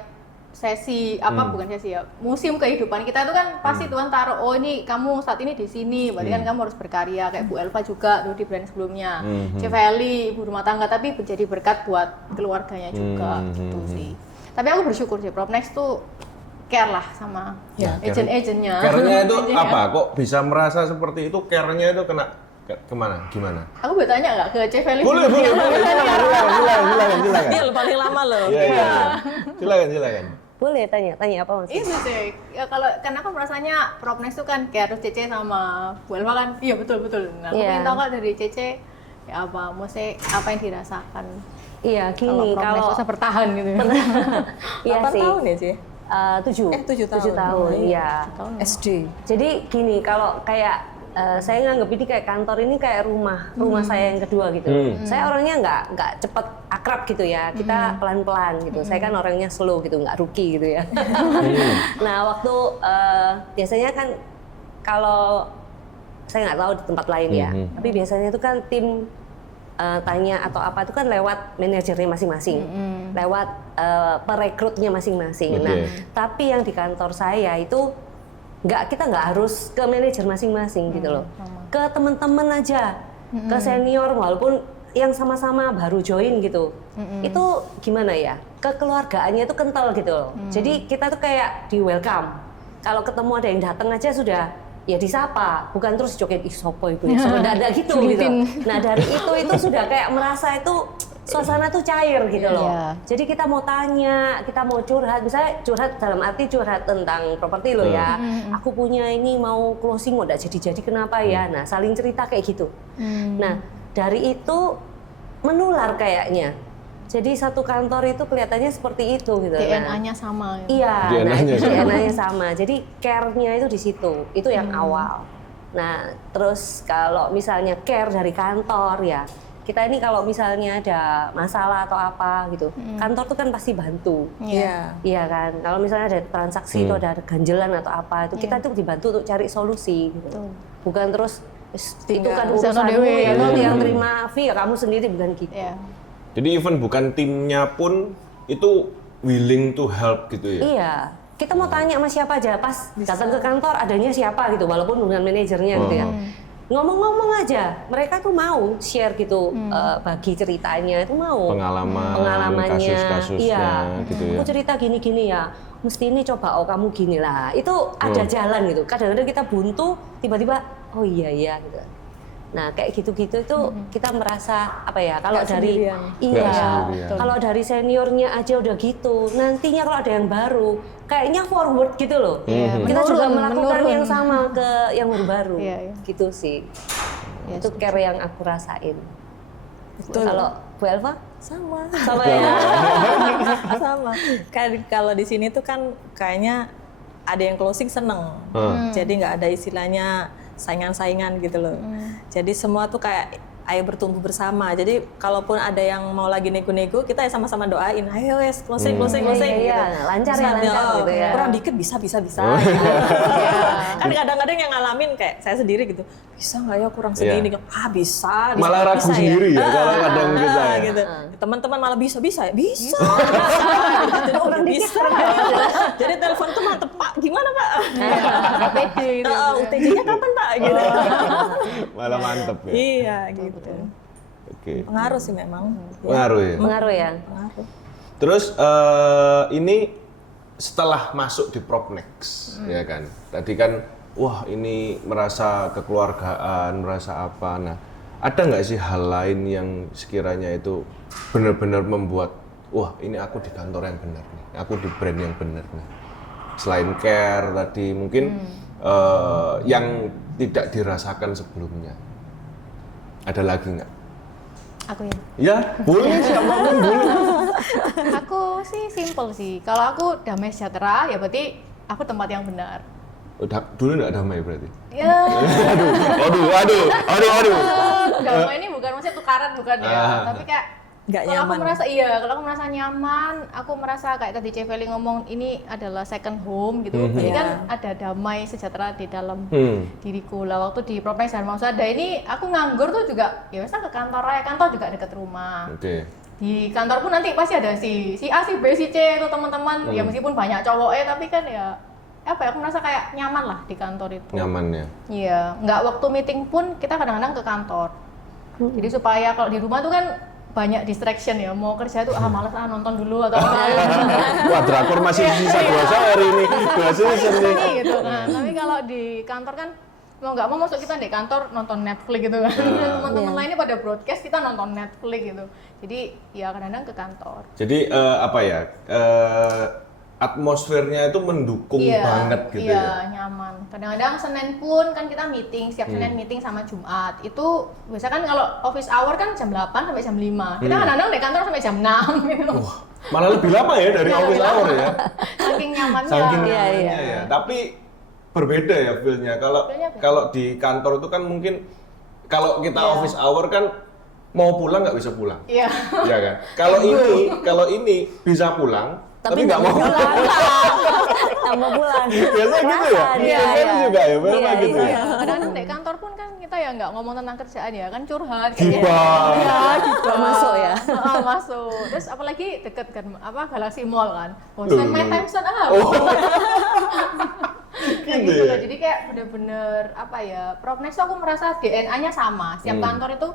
sesi bukan sesi ya, musim kehidupan kita itu kan pasti Tuhan taruh oh ini kamu saat ini di sini, berarti kan kamu harus berkarya kayak Bu Elva juga dulu di brand sebelumnya, Ceveli ibu rumah tangga tapi menjadi berkat buat keluarganya juga gitu sih. Tapi aku bersyukur sih Propnex tuh care lah sama agent-agentnya. Care-nya itu Iya. apa? Kok bisa merasa seperti itu? Care-nya itu kemana? Gimana? Aku boleh tanya nggak ke Ceveli? Boleh. Silakan. Dia paling lama loh. Iya. Silakan. Boleh tanya apa maksudnya? Itu sih, ya kalau karena aku merasanya Propnex itu kan kayak harus Cece sama Bu Elva kan, iya betul. Nah, aku pengen tahu kak dari Cece ya maksudnya apa yang dirasakan Iya, gini Propnex kalau bisa bertahan gitu. iya 8 sih. tahun ya sih? 7 7 tahun. tahun, iya. SD. Jadi gini, kalau kayak saya nganggep ini kayak kantor ini kayak rumah saya yang kedua gitu. Saya orangnya nggak cepet akrab gitu ya. Kita pelan-pelan gitu. Saya kan orangnya slow gitu, nggak ruki gitu ya. Nah waktu biasanya kan kalau saya nggak tahu di tempat lain ya, tapi biasanya itu kan tim tanya atau apa itu kan lewat manajernya masing-masing, lewat perekrutnya masing-masing. Okay. Nah tapi yang di kantor saya itu kita nggak harus ke manajer masing-masing gitu loh. Ke teman-teman aja, ke senior walaupun yang sama-sama baru join gitu. Itu gimana ya? Kekeluargaannya itu kental gitu loh. Jadi kita tuh kayak di welcome. Kalau ketemu ada yang datang aja sudah ya disapa, bukan terus joget ih sopo itu ya, ada gitu gitu. Nah dari itu sudah kayak merasa itu suasana tuh cair gitu loh. Jadi kita mau tanya, kita mau curhat, misalnya curhat dalam arti curhat tentang properti loh ya. Aku punya ini mau closing mau nggak jadi kenapa ya? Nah saling cerita kayak gitu. Nah dari itu menular kayaknya. Jadi satu kantor itu kelihatannya seperti itu gitu. DNA-nya sama. Gitu. Iya, DNA-nya sama. Jadi care-nya itu di situ. Itu yang awal. Nah, terus kalau misalnya care dari kantor ya, kita ini kalau misalnya ada masalah atau apa gitu, kantor tuh kan pasti bantu. Iya kan. Kalau misalnya ada transaksi itu ada ganjelan atau apa itu, kita tuh dibantu untuk cari solusi gitu. Bukan terus itu kan urusanmu ya, yang terima fee ya kamu sendiri, bukan gitu. Jadi even bukan timnya pun itu willing to help gitu ya? Iya, kita mau tanya sama siapa aja, pas datang ke kantor adanya siapa gitu, walaupun dengan manajernya gitu ya. Ngomong-ngomong aja, mereka tuh mau share gitu, bagi ceritanya itu mau. Pengalamannya, kasus-kasusnya gitu ya. Aku cerita gini-gini ya, mesti ini coba kamu gini lah. Itu ada jalan gitu, kadang-kadang kita buntu, tiba-tiba oh iya gitu. Nah kayak gitu-gitu itu kita merasa apa ya, kalau dari kalau dari seniornya aja udah gitu, nantinya kalau ada yang baru kayaknya forward gitu loh. Kita juga melakukan yang sama ke yang baru gitu sih. Itu care yang aku rasain. Kalau Bu Elva sama ya. Sama. Kayak kalau di sini tuh kan kayaknya ada yang closing seneng, jadi nggak ada istilahnya saingan-saingan gitu loh. Jadi semua tuh kayak ayo bertumbuh bersama. Jadi kalaupun ada yang mau lagi nego-nego, kita ya sama-sama doain, ayo wes closing gitu. Lancar gitu ya. Kurang dikit bisa. Kan kadang-kadang yang ngalamin kayak saya sendiri gitu, bisa nggak ya kurang segini? Bisa. Malah ragu sendiri ya kalau kadang kita ya. Gitu. Teman-teman malah bisa. Jadi orang bisa. Jadi telepon tuh mantep Pak, gimana Pak? UTJ-nya kapan Pak? Gitu. Malah mantep ya. Iya gitu. Oke. Pengaruh sih memang. Pengaruh ya. Pengaruh ya. Terus ini setelah masuk di Propnex, ya kan. Tadi kan, wah ini merasa kekeluargaan, merasa apa. Nah, ada nggak sih hal lain yang sekiranya itu benar-benar membuat, wah ini aku di kantor yang benar nih, aku di brand yang benar nih. Selain care tadi, mungkin yang tidak dirasakan sebelumnya. Ada lagi nggak? Aku ya? Ya, boleh siapapun boleh. Aku sih simple sih. Kalau aku damai sejahtera, ya berarti aku tempat yang benar. Dulu nggak damai berarti? Ya. Aduh. Damai ini bukan maksudnya tukaran, bukan ya. Tapi kayak kalau aku merasa nyaman, aku merasa kayak tadi Ceveli ngomong ini adalah second home gitu. Jadi kan ada damai sejahtera di dalam diriku lah. Waktu di Propnex dan Mausada ini aku nganggur tuh juga ya biasa ke kantor aja, kantor juga dekat rumah. Di kantor pun nanti pasti ada si A, si B, si C itu teman-teman. Ya meskipun banyak cowoknya tapi kan ya aku merasa kayak nyaman lah di kantor itu. Nyaman ya? Iya, nggak waktu meeting pun kita kadang-kadang ke kantor. Jadi supaya kalau di rumah tuh kan banyak distraction ya, mau kerja tuh malas nonton dulu atau apa. Wah, drakor masih sisa 2 sehari ini, 2 season nih. Gitu kan. Tapi kalau di kantor kan mau nggak mau masuk kita di kantor nonton Netflix gitu kan. Teman-teman lainnya pada broadcast, kita nonton Netflix gitu. Jadi ya kadang-kadang ke kantor. Jadi atmosfernya itu mendukung banget gitu ya? Iya, nyaman. Kadang-kadang Senin pun kan kita meeting, setiap Senin meeting sama Jumat. Itu biasa kan kalau office hour kan jam 8 sampai jam 5. Kita kadang-kadang di kantor sampai jam 6 gitu. Wah, malah lebih lama ya dari office hour ya? Saking nyamannya. Ya. Tapi berbeda ya feel-nya. Kalau di kantor itu kan mungkin, kalau kita office hour kan mau pulang nggak bisa pulang. Iya kan? Kalau ini bisa pulang, tapi nggak mau pulang. Mau pulang. Biasanya gitu ya? Biasanya juga ya, memang gitu ya? Kadang-kadang di kantor pun kan kita ya nggak ngomong tentang kerjaan ya, kan curhat. Gibah. Iya, gibah. Masuk ya? Masuk. Terus apalagi deket kan, Galaxy Mall kan. Spend my time kayak gitu loh. Jadi kayak bener-bener apa ya, Propnex tuh aku merasa DNA-nya sama. Setiap kantor itu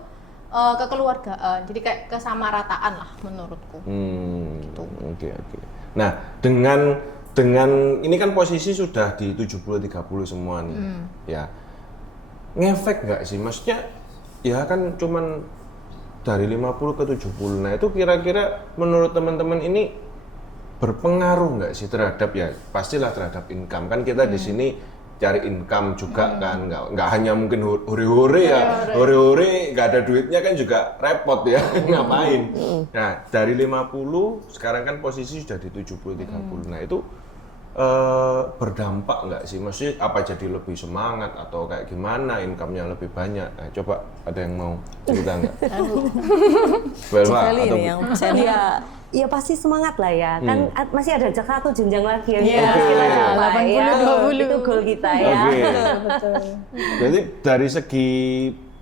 kekeluargaan. Jadi kayak kesamarataan lah menurutku. Gitu. Oke. Nah, dengan ini kan posisi sudah di 70-30 semua nih. Ya. Ngefek nggak sih? Maksudnya ya kan cuman dari 50 ke 70. Nah, itu kira-kira menurut teman-teman ini berpengaruh nggak sih terhadap, ya pastilah terhadap income. Kan kita di sini cari income juga kan, nggak hanya mungkin hore-hore ya, hore-hore nggak ada duitnya kan juga repot ya, ngapain. Nah, dari 50 sekarang kan posisi sudah di 70-30. Nah, itu berdampak nggak sih? Maksudnya apa jadi lebih semangat atau kayak gimana, income-nya lebih banyak? Nah, coba ada yang mau cerita nggak? Cipeli nih yang saya Ya pasti semangat lah ya, kan masih ada satu jenjang lagi yang Iya, kita capai ya. 80-20. Itu goal kita ya. Oke. betul. Jadi dari segi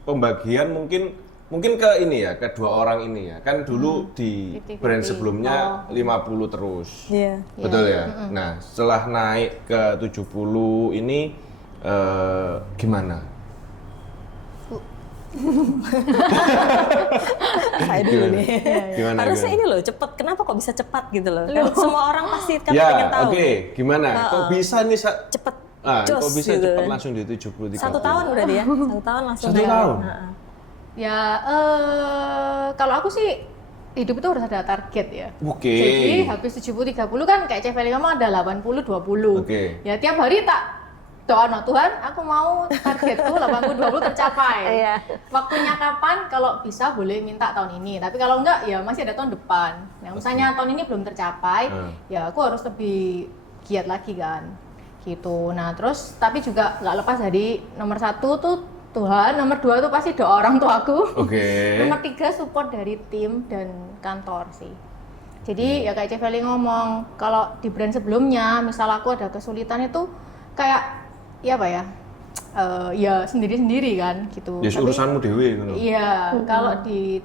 pembagian mungkin ke ini ya, kedua orang ini ya. Kan dulu di 50-50. brand sebelumnya 50 terus. Iya. Betul ya? Nah, setelah naik ke 70 ini gimana? Saya dulu nih. Gimana? Harusnya ini loh cepet. Kenapa kok bisa cepat gitu loh? Kan semua orang pasti kan Ya, pengen tahu. oke. Gimana? Kok bisa nih Cepet. kok Jos bisa gitu cepat kan. langsung di 70 30? 1 tahun berarti ya? 1 tahun langsung. 1 tahun? Heeh. Ya, kalau aku sih hidup itu harus ada target ya. Oke. Jadi habis 70-30 kan kayak Ceveli ngomong ada 80-20. Oke. Ya tiap hari tak doa, no Tuhan, aku mau targetku 80-20 tercapai. Iya. Waktunya kapan? Kalau bisa boleh minta tahun ini. Tapi kalau enggak ya masih ada tahun depan. Nah, misalnya tahun ini belum tercapai, ya aku harus lebih giat lagi kan. Gitu. Nah, terus tapi juga nggak lepas dari nomor 1 tuh Tuhan, nomor 2 tuh pasti doa orang tuaku. Oke. Nomor 3 support dari tim dan kantor sih. Jadi ya kayak Ceveli ngomong, kalau di brand sebelumnya, misal aku ada kesulitan itu kayak ya apa ya, ya sendiri-sendiri kan gitu. Ya urusanmu dewe gitu. Iya, kalau di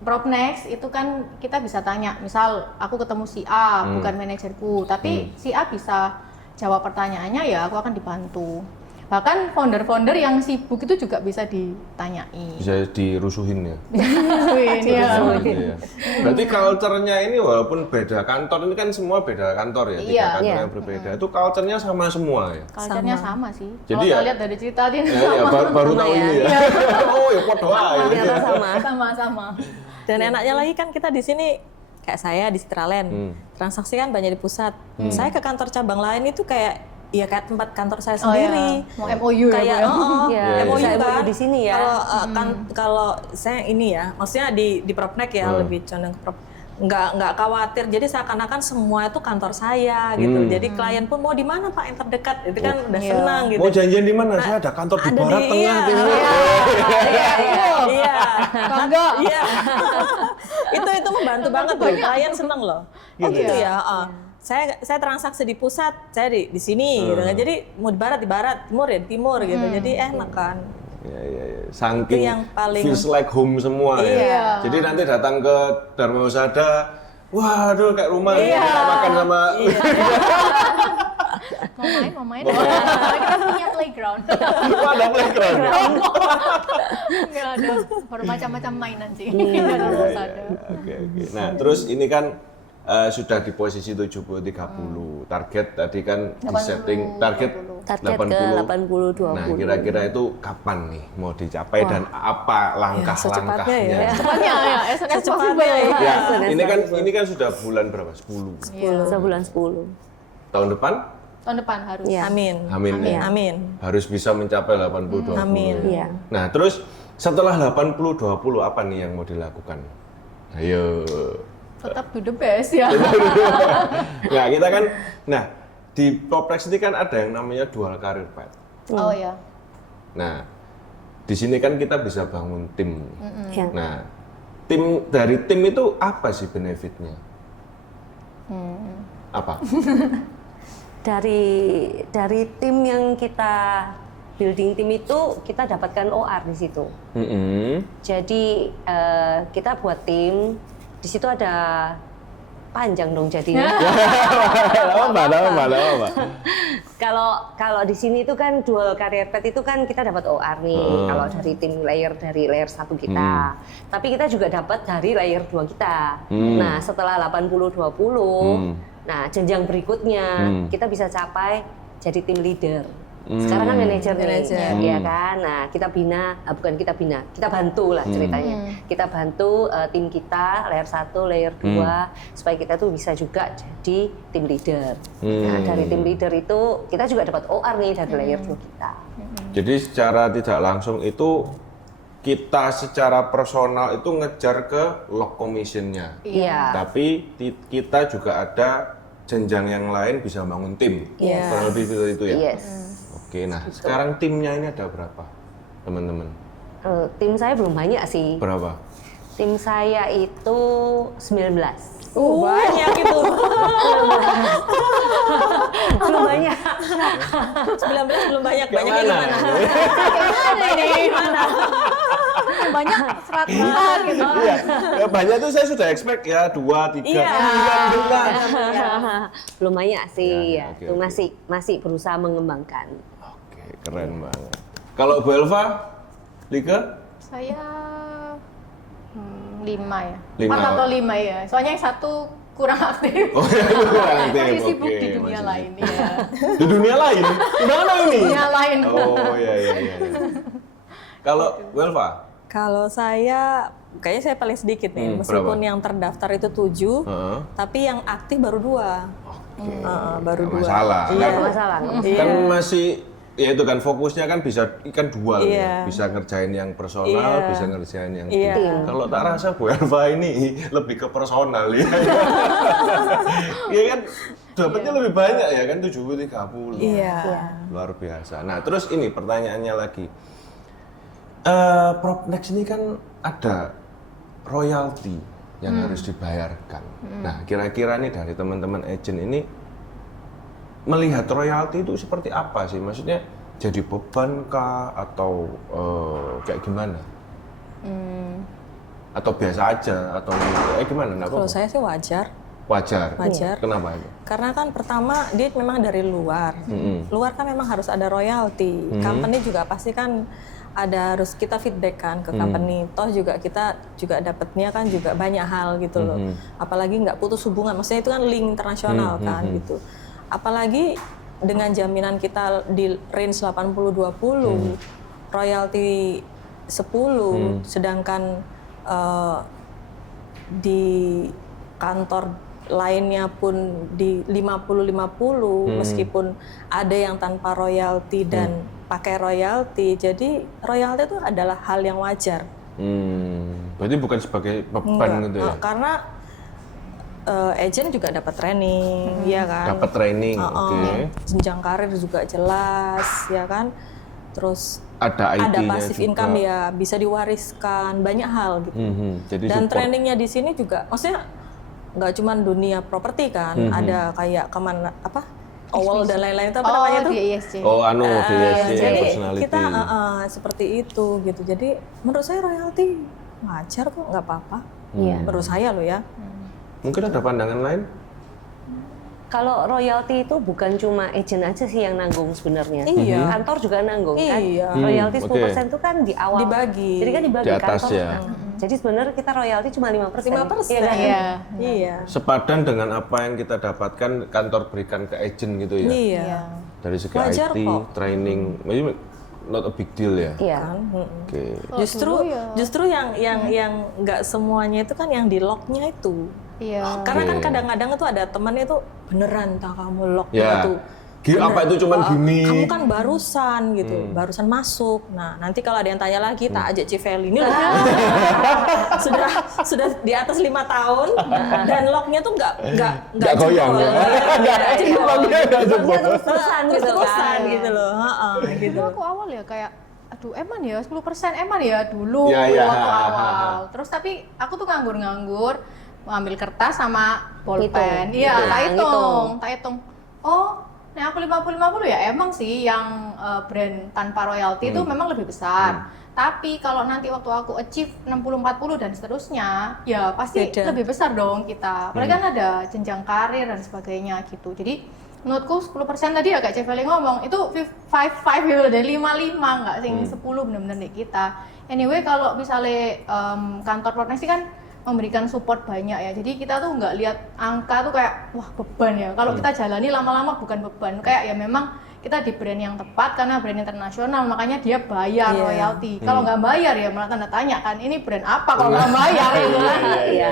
Propnex itu kan kita bisa tanya, misal aku ketemu si A, bukan manajerku, tapi si A bisa jawab pertanyaannya, ya aku akan dibantu. Bahkan founder-founder yang sibuk itu juga bisa ditanyai. Bisa dirusuhin ya. Iya. Iya. Berarti culture-nya ini walaupun beda kantor, ini kan semua beda kantor ya, tiga Iya. kantor Iya. yang berbeda. Itu culture-nya sama semua ya. Culture-nya sama sih. Jadi Kalau ya- kita lihat dari cerita dia Ya, sama. baru tahu ya. ini ya. Oh ya podo ae. Ternyata sama. Sama-sama. Dan enaknya lagi kan kita di sini kayak saya di Citraland, transaksi kan banyak di pusat. Saya ke kantor cabang lain itu kayak ya kayak tempat kantor saya sendiri. Mau MOU ya, Kayak Bu, ya? Iya, MOU bisa kan. MOU di sini ya. Kalau saya ini ya, maksudnya di Propnex ya lebih condong ke nggak khawatir. Jadi seakan-akan semua itu kantor saya gitu. Jadi klien pun mau di mana Pak yang terdekat, itu kan udah senang gitu. Mau janjian di mana? Saya ada kantor di Ada barat, di- tengah, iya. timur. Iya. Bangga. Iya. itu membantu banget loh. Klien seneng loh. Oh gitu ya. Saya transaksi di pusat, saya di sini gitu kan. Jadi mau di barat, timur ya di timur gitu. Jadi enak kan. Ya. Saking Itu yang paling- feels like home semua ya. Iya. Jadi nanti datang ke Dharma Husada, waduh kayak rumah kita makan sama Mau main. Kita punya playground. Wah, ada playground. Enggak ada. Baru macam-macam mainan sih. Harus ada. Oke. Nah, terus ini kan sudah di posisi 70-30. Target tadi kan di setting target 80. 80-20. Nah, kira-kira itu kapan nih mau dicapai dan apa langkah-langkahnya? secepatnya ya. Cepatnya ya, as soon as Secepatnya possible. ya. Ya, Sudah ini kan sudah bulan berapa? 10. Sebulan 10. Tahun depan? Tahun depan harus. Iya. Amin. Amin. Ya? Amin. Harus bisa mencapai 80-20. Amin. Iya. Nah, terus setelah 80-20 apa nih yang mau dilakukan? Ayo. Tetap do the best ya. Nah, kita kan, nah di Propnex ini kan ada yang namanya dual career path. Oh ya. Nah, di sini kan kita bisa bangun tim. Ya. Nah, dari tim itu apa sih benefitnya? Apa? Dari tim yang kita building tim itu kita dapatkan OR di situ. Jadi kita buat tim, di situ ada panjang dong jadinya. Apa? Kalau di sini itu kan dual career path itu kan kita dapat OR nih kalau dari tim dari layer 1 kita. Tapi kita juga dapat dari layer 2 kita. Nah, setelah 80-20, nah jenjang berikutnya kita bisa capai jadi tim leader. Sekarang kan manajer nih, ya kan. Nah, kita bantu lah ceritanya. Kita bantu tim kita layer 1, layer 2 supaya kita tuh bisa juga jadi tim leader. Nah, dari tim leader itu kita juga dapat OR nih dari layer 2 kita. Jadi secara tidak langsung itu kita secara personal itu ngejar ke log commission-nya. Iya. Tapi kita juga ada jenjang yang lain bisa bangun tim. Kurang lebih seperti itu ya. Yes. Oke, nah sekarang timnya ini ada berapa, teman-teman? Tim saya belum banyak sih. Berapa? Tim saya itu 19. Banyak itu. Belum banyak. 19 belum banyak. Banyak Yang yang mana? mana? Banyak 100-an gitu. Iya, ya banyak tuh saya sudah expect ya 2, 3, Iya. 9. Belum banyak sih Ya, ya. oke, Itu oke. masih berusaha mengembangkan. Oke, keren banget. Kalau Bu Elva, Lika? Saya 5 ya. 5. 4 atau 5 ya. Soalnya yang satu kurang aktif. Oh ya, kurang aktif. Masih sibuk Oke, di dunia masih lain sibuk. ya. Di dunia lain? Di mana ini? Dunia lain. Oh iya. Kalau Bu Elva? Kalau saya kayaknya saya paling sedikit nih, meskipun berapa? yang terdaftar itu 7, tapi yang aktif baru 2. Oke, baru nggak 2. masalah. Iya. Nggak masalah. Kan masih, ya itu kan fokusnya kan bisa ikan dual ya. Iya. Bisa ngerjain yang personal, Iya. bisa ngerjain yang Iya. tim. Kalau tak rasa Bu Elva ini lebih ke personal ya. Iya kan, dapatnya lebih banyak ya kan 70-30. Iya. Luar biasa. Nah terus ini pertanyaannya lagi. Propnex ini kan ada royalti yang harus dibayarkan. Nah kira-kira nih dari teman-teman agent ini melihat royalti itu seperti apa sih? Maksudnya jadi beban kah atau kayak gimana? Atau biasa aja atau gimana? Nggak Kalau apa-apa? saya sih wajar. Wajar. Wajar. Kenapa itu? Karena kan pertama dia memang dari luar. Luar kan memang harus ada royalti. Company juga pasti kan harus kita feedback kan ke company. Toh juga kita juga dapatnya kan juga banyak hal gitu loh. Apalagi nggak putus hubungan. Maksudnya itu kan link internasional kan gitu. Apalagi dengan jaminan kita di range 80-20, royalti 10, sedangkan di kantor lainnya pun di 50-50, meskipun ada yang tanpa royalti dan pakai royalti, jadi royalti itu adalah hal yang wajar. Berarti bukan sebagai beban gitu ya? Karena agent juga dapat training, ya kan? Dapat training, oke. Jenjang karir juga jelas, ya kan? Terus Ada ada IT-nya passive juga. income ya, bisa diwariskan, banyak hal gitu. Jadi Dan support. trainingnya di sini juga, maksudnya nggak cuma dunia properti kan, ada kayak OWL dan lain-lain itu apa namanya Oh, tuh? di ESG. Oh, DSC, Jadi personality. kita seperti itu gitu. Jadi menurut saya royalti wajar kok, nggak apa-apa. Menurut saya loh ya. Mungkin ada pandangan lain? Kalau royalti itu bukan cuma agent aja sih yang nanggung sebenarnya. Iya. Kantor juga nanggung kan. Iya. Royalti Oke. 10% itu kan di awal. Dibagi. Jadi kan dibagi Di atas kantor. ya. Jadi sebenarnya kita royalti cuma 5%. 5%. Iya kan? Iya. Iya. Sepadan dengan apa yang kita dapatkan kantor berikan ke agent gitu ya? Iya. Dari segi Wajar IT, kok. training, ini not a big deal ya? Iya. Oke. Justru yang nggak semuanya itu kan yang di lock-nya itu. Iya. Karena kan kadang-kadang itu ada temannya itu beneran tak kamu lock Ya. itu. Apa itu cuman gini? Kamu kan barusan gitu, barusan masuk. Nah, nanti kalau ada yang tanya lagi, tak ajak Civeli ini loh. sudah di atas 5 tahun dan locknya tuh nggak goyang ya? Jadi Locknya nggak jebol. Terus-terusan gitu terus-terusan kan. gitu loh. Gitu. Dulu aku awal ya kayak aduh eman ya 10% eman ya dulu Ya. waktu awal. Terus tapi aku tuh nganggur ambil kertas sama bolpen. Hitung. Iya, tak Hitung. hitung. Oh, nah aku 50-50 ya emang sih yang brand tanpa royalti itu memang lebih besar. Tapi kalau nanti waktu aku achieve 60-40 dan seterusnya, ya pasti Beda. lebih besar dong kita. Apalagi kan ada jenjang karir dan sebagainya gitu. Jadi Menurutku 10% tadi ya kayak Cek Feli ngomong itu 5 gitu dari 5 nggak sing 10 bener-bener di kita. Anyway kalau misalnya kantor Propnex kan memberikan support banyak ya. Jadi kita tuh nggak lihat angka tuh kayak wah beban ya. Kalau kita jalani lama-lama bukan beban, kayak ya memang kita di brand yang tepat karena brand internasional, makanya dia bayar royalti. Kalau nggak bayar ya malah tanda tanya kan, ini brand apa kalau nggak bayar gitu kan? Iya.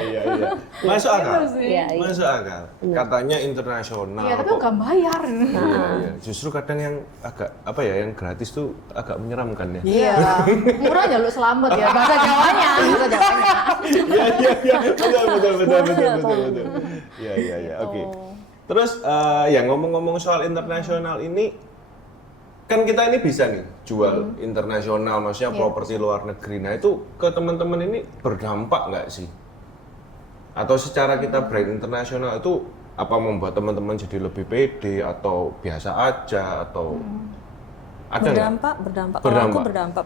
Masuk akal. Iya. Masuk akal. Katanya internasional. Iya, tapi kok. nggak bayar. Iya. Justru kadang yang agak apa ya, yang gratis tuh agak menyeramkan ya. Iya, murah jaluk selamat ya bahasa Jawanya. Iya. Betul. Iya. Oke. Terus ya ngomong-ngomong soal internasional ini, kan kita ini bisa nih jual internasional, maksudnya properti luar negeri. Nah itu ke teman-teman ini berdampak nggak sih? Atau secara kita brand internasional itu apa membuat teman-teman jadi lebih pede atau biasa aja atau ada berdampak. Kalau aku berdampak.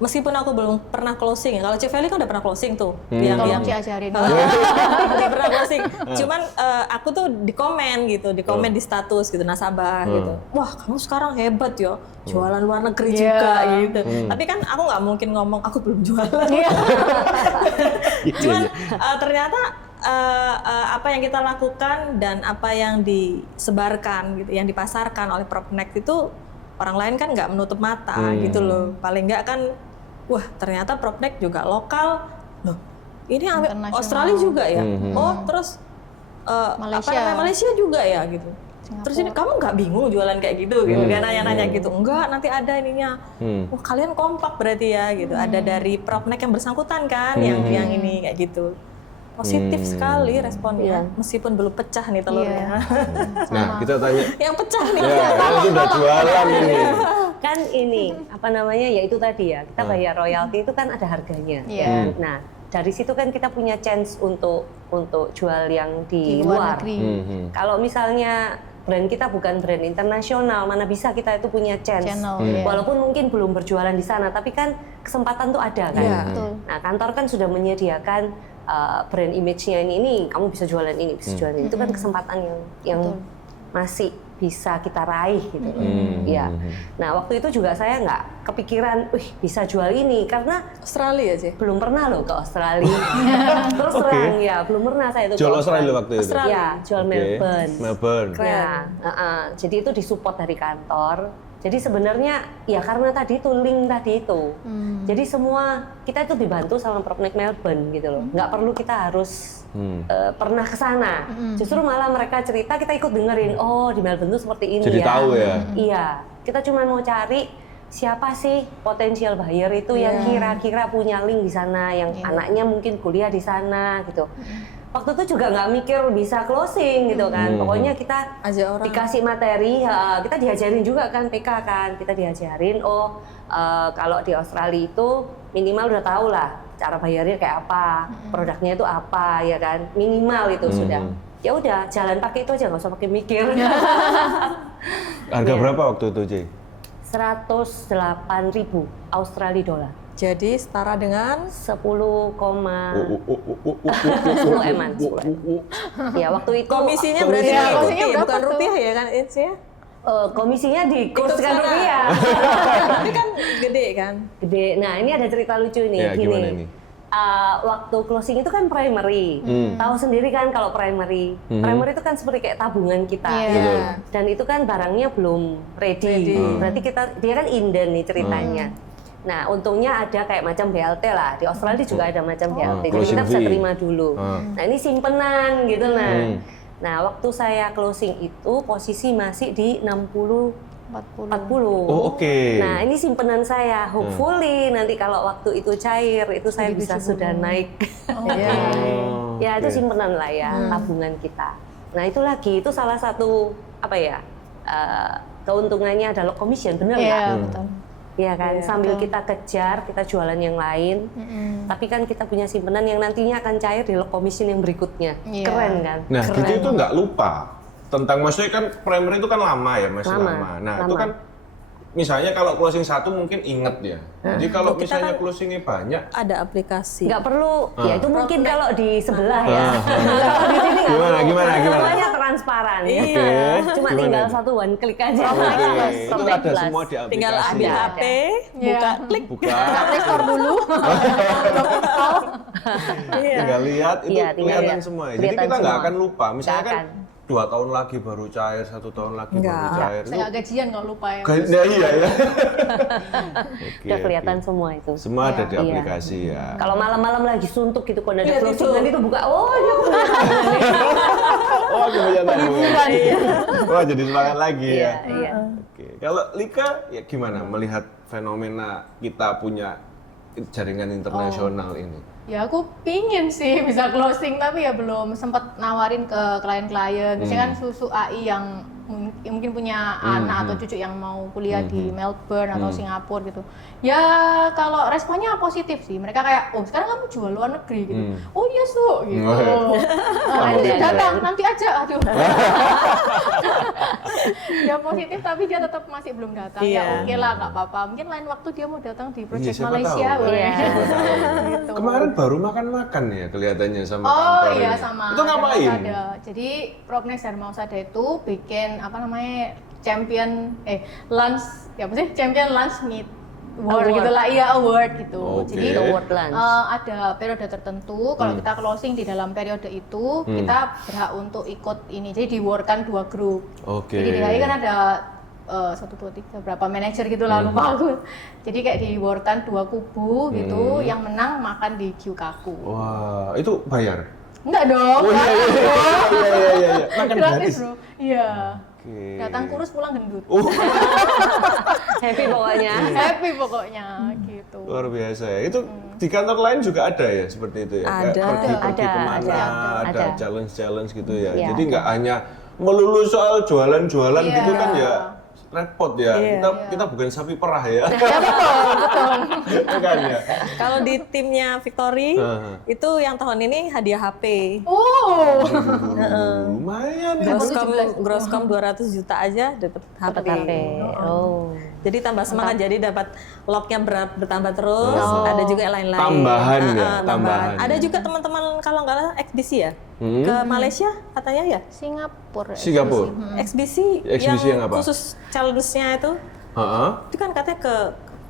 Meskipun aku belum pernah closing ya. Kalau Cek Feli kan udah pernah closing tuh. Yang ajarin. Udah pernah closing. Cuman aku tuh di komen di status gitu nasabah gitu. Wah, kamu sekarang hebat ya. Jualan luar negeri juga gitu. Tapi kan aku nggak mungkin ngomong aku belum jualan. Cuman ternyata apa yang kita lakukan dan apa yang disebarkan gitu, yang dipasarkan oleh Propnex itu orang lain kan nggak menutup mata gitu loh. Paling nggak kan, wah ternyata Propnex juga lokal loh. Ini Australia juga ya. Oh terus Malaysia juga ya gitu. Singapura. Terus ini kamu nggak bingung jualan kayak gitu gitu kan, nanya-nanya gitu. Enggak, nanti ada ininya. Wah kalian kompak berarti ya gitu. Ada dari Propnex yang bersangkutan kan, yang ini kayak gitu. Positif sekali responnya, meskipun belum pecah nih telurnya. Nah, kita tanya. Yang pecah nih. Ya, sudah jualan ini. Kan ini, apa namanya, ya itu tadi ya, kita bayar royalti itu kan ada harganya. Nah, dari situ kan kita punya chance untuk jual yang di luar. Kalau misalnya brand kita bukan brand internasional, mana bisa kita itu punya chance. Walaupun mungkin belum berjualan di sana, tapi kan kesempatan tuh ada kan. Nah, kantor kan sudah menyediakan brand image-nya ini kamu bisa jualan ini, bisa jualan ini. Itu kan kesempatan yang masih bisa kita raih gitu. Ya. Nah, waktu itu juga saya nggak kepikiran, bisa jual ini karena Australia sih. Belum pernah loh ke Australia. Terus terang ya, belum pernah saya itu jual Australia waktu itu. Ya, jual Melbourne. Keren. Ya, jadi itu disupport dari kantor. Jadi sebenarnya ya karena tadi itu link tadi itu. Jadi semua kita itu dibantu sama Propnex Melbourne gitu loh. Nggak perlu kita harus pernah ke sana. Justru malah mereka cerita kita ikut dengerin. Oh di Melbourne tuh seperti ini. Jadi ya. tahu ya. Iya. Kita cuma mau cari siapa sih potensial buyer itu yang kira-kira punya link di sana, yang anaknya mungkin kuliah di sana gitu. Waktu itu juga nggak mikir bisa closing gitu kan. Pokoknya kita dikasih materi, kita diajarin juga kan PK kan. Kita diajarin, kalau di Australia itu minimal udah tahu lah cara bayarnya kayak apa, produknya itu apa ya kan. Minimal itu sudah. Ya udah jalan pakai itu aja, nggak usah pakai mikir. Harga berapa waktu itu, J? 108.000 Australia dolar. Jadi setara dengan 10 eman. Ya waktu itu komisinya berarti bukan rupiah ya kan ya? Komisinya dikurskan rupiah. Tapi kan gede kan? Gede. Nah ini ada cerita lucu nih. Ya, gimana ini? Waktu closing itu kan primary. Tahu sendiri kan kalau primary. Primary itu kan seperti kayak tabungan kita. Dan itu kan barangnya belum ready. Berarti dia kan inden nih ceritanya. Nah, untungnya ada kayak macam BLT lah. Di Australia juga ada macam BLT. Jadi kita bisa terima dulu. Nah, ini simpenan gitu nah. Nah, waktu saya closing itu posisi masih di 40. Oh, oke. Nah, ini simpenan saya. Hopefully nanti kalau waktu itu cair, itu saya bisa sudah naik. Ya, itu simpenan lah ya, tabungan kita. Nah, itu salah satu keuntungannya adalah commission, benar nggak? Iya, betul. Iya kan, sambil kita kejar, kita jualan yang lain, tapi kan kita punya simpenan yang nantinya akan cair di commission yang berikutnya. Keren kan? Nah, gitu itu nggak lupa tentang, maksudnya kan primary itu kan lama ya, masih lama. Nah, itu kan misalnya kalau closing satu mungkin inget ya. Jadi kalau misalnya closingnya banyak, ada aplikasi. Nggak perlu, ya itu mungkin kalau di sebelah ya. Kalau di sini nggak perlu. Gimana? Semuanya transparan. Iya. Oke. Cuma Gimana tinggal nih? satu one click aja. Oke, itu From ada Plus. semua di aplikasi. Tinggal ambil ya? HP, buka, klik. Buka, Play Store dulu. Iya. tinggal lihat itu Iya, tinggal kelihatan lihat. semua. Jadi Kelihatan kita nggak semua. akan lupa. Misalnya Nggak kan 2 tahun lagi baru cair, 1 tahun lagi baru Nggak. cair. Saya nggak gajian kalau lupa ya. Nah, iya ya. Oke, Udah kelihatan oke. semua itu. Semua ada di Iya. aplikasi ya. Kalau malam-malam lagi suntuk gitu, kalau ada Lihat closingan itu. itu buka, oh dia punya Oh, aku punya tabungan. Wah, jadi semangat lagi ya. Iya. Oke. Kalau Lika ya gimana melihat fenomena kita punya jaringan internasional ini? Ya aku pingin sih bisa closing tapi ya belum sempat nawarin ke klien-klien. Biasanya kan susu AI yang mungkin punya anak atau cucu yang mau kuliah di Melbourne atau Singapura gitu. Ya kalau responnya positif sih. Mereka kayak, oh sekarang kamu jual luar negeri gitu. Oh iya su gitu. Nanti datang, nanti aja. Aduh. Ya positif tapi dia tetap masih belum datang. Iya. Ya oke lah nggak apa-apa. Mungkin lain waktu dia mau datang di project siapa Malaysia tahu. boleh. Siapa tahu. Gitu. Kemarin baru makan-makan ya kelihatannya sama Oh kantor iya ini. sama Itu ngapain? Darmausada. Jadi Propnex Darmausada itu bikin apa namanya lunch ya apa sih champion lunch meet award Award. gitu lah, iya award gitu. Oke. Jadi Award lunch. ada periode tertentu kalau kita closing di dalam periode itu kita berhak untuk ikut ini. Jadi di-awardkan 2 grup. Oke. Jadi di hari kan ada 1, 2, 3 berapa manajer gitu lah lupa aku. Jadi kayak di-awardkan 2 kubu gitu, yang menang makan di Gyukaku. Wah, itu bayar? Enggak dong. Oh iya iya iya. Makan Gratis, gratis. Bro. Iya. Oke. Datang kurus pulang gendut. Happy pokoknya. Happy pokoknya gitu. Luar biasa ya. Itu di kantor lain juga ada ya seperti itu ya. Kayak Ada. pergi-pergi Ada, kemana, ada. challenge-challenge gitu ya. Iya. Jadi nggak hanya melulu soal jualan-jualan Iya. gitu kan ya. Repot ya. Iya. Kita bukan sapi perah ya. Ya betul. Bukan ya. Kalau di timnya Victory, Heeh. itu yang tahun ini hadiah HP. Oh. Lumayan ya. Grosscom 200 juta aja dapat HP. Dapat HP. Oh. Jadi tambah semangat, jadi dapat locknya bertambah terus. Ada juga yang lain-lain. Tambahan ya, Tambahan. tambahan. Ada juga teman-teman kalau nggak salah eksibisi ya ke Malaysia katanya ya. Singapura. Singapura. Eksibisi Eksibisi yang apa? khusus challenge-nya itu Heeh. kan katanya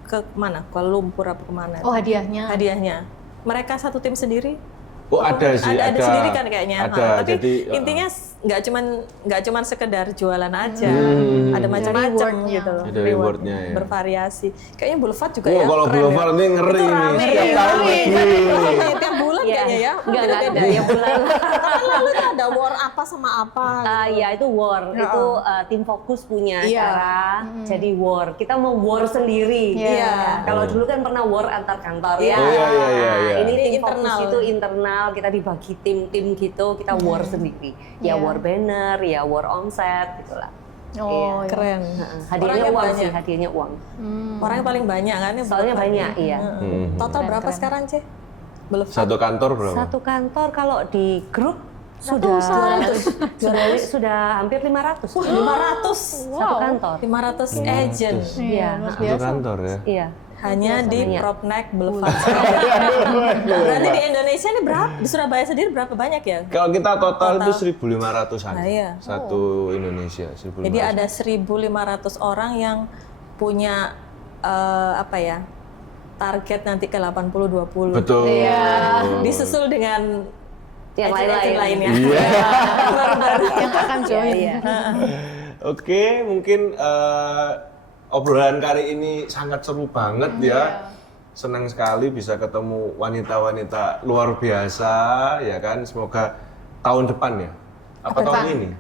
ke mana? Kuala Lumpur apa kemana? Oh hadiahnya. Hadiahnya. Mereka satu tim sendiri. Oh ada sih, ada sendiri kan kayaknya. Ada, Tapi jadi intinya nggak cuman sekedar jualan aja, ada macam-macam rewardnya. gitu loh. Ada rewardnya ya. Bervariasi. Kayaknya Boulevard juga Wah, ya. kalau keren Boulevard ya. ini ngeri Itu nih. rame, Setiap ya. tahun Rame. lagi. Tiap bulan kayaknya ya. Enggak ada ya bulan. Tahun lalu tuh ada war apa sama apa. Ya itu war, itu tim fokus punya Iya. cara jadi war. Kita mau war sendiri. Iya. Kalau dulu kan pernah war antar kantor Iya. ya. Oh, iya, iya, iya. Ini Ini tim internal. fokus itu internal, kita dibagi tim-tim gitu, kita war sendiri. Ya Iya. war banner, ya war omset gitulah. Oh, iya. Keren. Hadiahnya Orangnya uang banyak. sih, hadiahnya uang. Orangnya paling banyak kan ya. Soalnya Boulevard. banyak, iya. Total berapa sekarang, Ce? Boulevard. Satu kantor berapa? Satu kantor kalau di grup sudah sudah hampir 500. 500. Satu kantor. 500 agent. Iya, luar Satu biasa. kantor ya. Iya. Hanya di Banyak. Propnex Boulevard. Berarti di Indonesia ini berapa? Di Surabaya sendiri berapa banyak ya? Kalau kita total itu 1.500-an. Nah, iya. Satu Indonesia, 1.500. Jadi ada 1.500 orang yang punya apa ya? Target nanti ke 80-20. Betul. Iya. Disusul dengan Yang agent-agent lain-lain. lainnya. Iya. Yang akan join. Iya. Oke, mungkin obrolan kali ini sangat seru banget ya. Senang sekali bisa ketemu wanita-wanita luar biasa, ya kan? Semoga tahun depan ya. Apa tahun ini?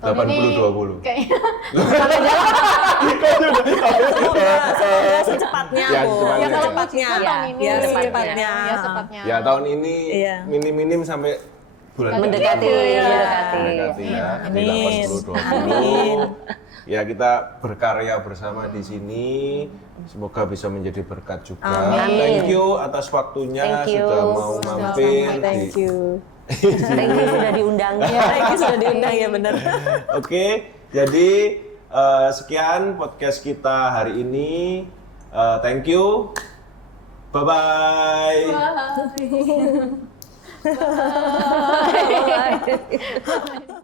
80-20. Kayaknya. Semoga secepatnya, Ya, Bu. secepatnya. Ya kalau mau Secepatnya. cepat tahun ini. Ya, gitu secepatnya. Ya secepatnya. Ya tahun ini Iya. minim-minim sampai bulan Mendekati, Iya. mendekati ya. Di Amin. 80-20. Amin. Ya kita berkarya bersama di sini. Semoga bisa menjadi berkat juga. Amin. Thank you atas waktunya Thank you. sudah mau mampir. Thank you. Thank you sudah diundang. Ya, thank you sudah diundang ya benar. Oke, jadi sekian podcast kita hari ini. Thank you. Bye-bye. Bye. Bye.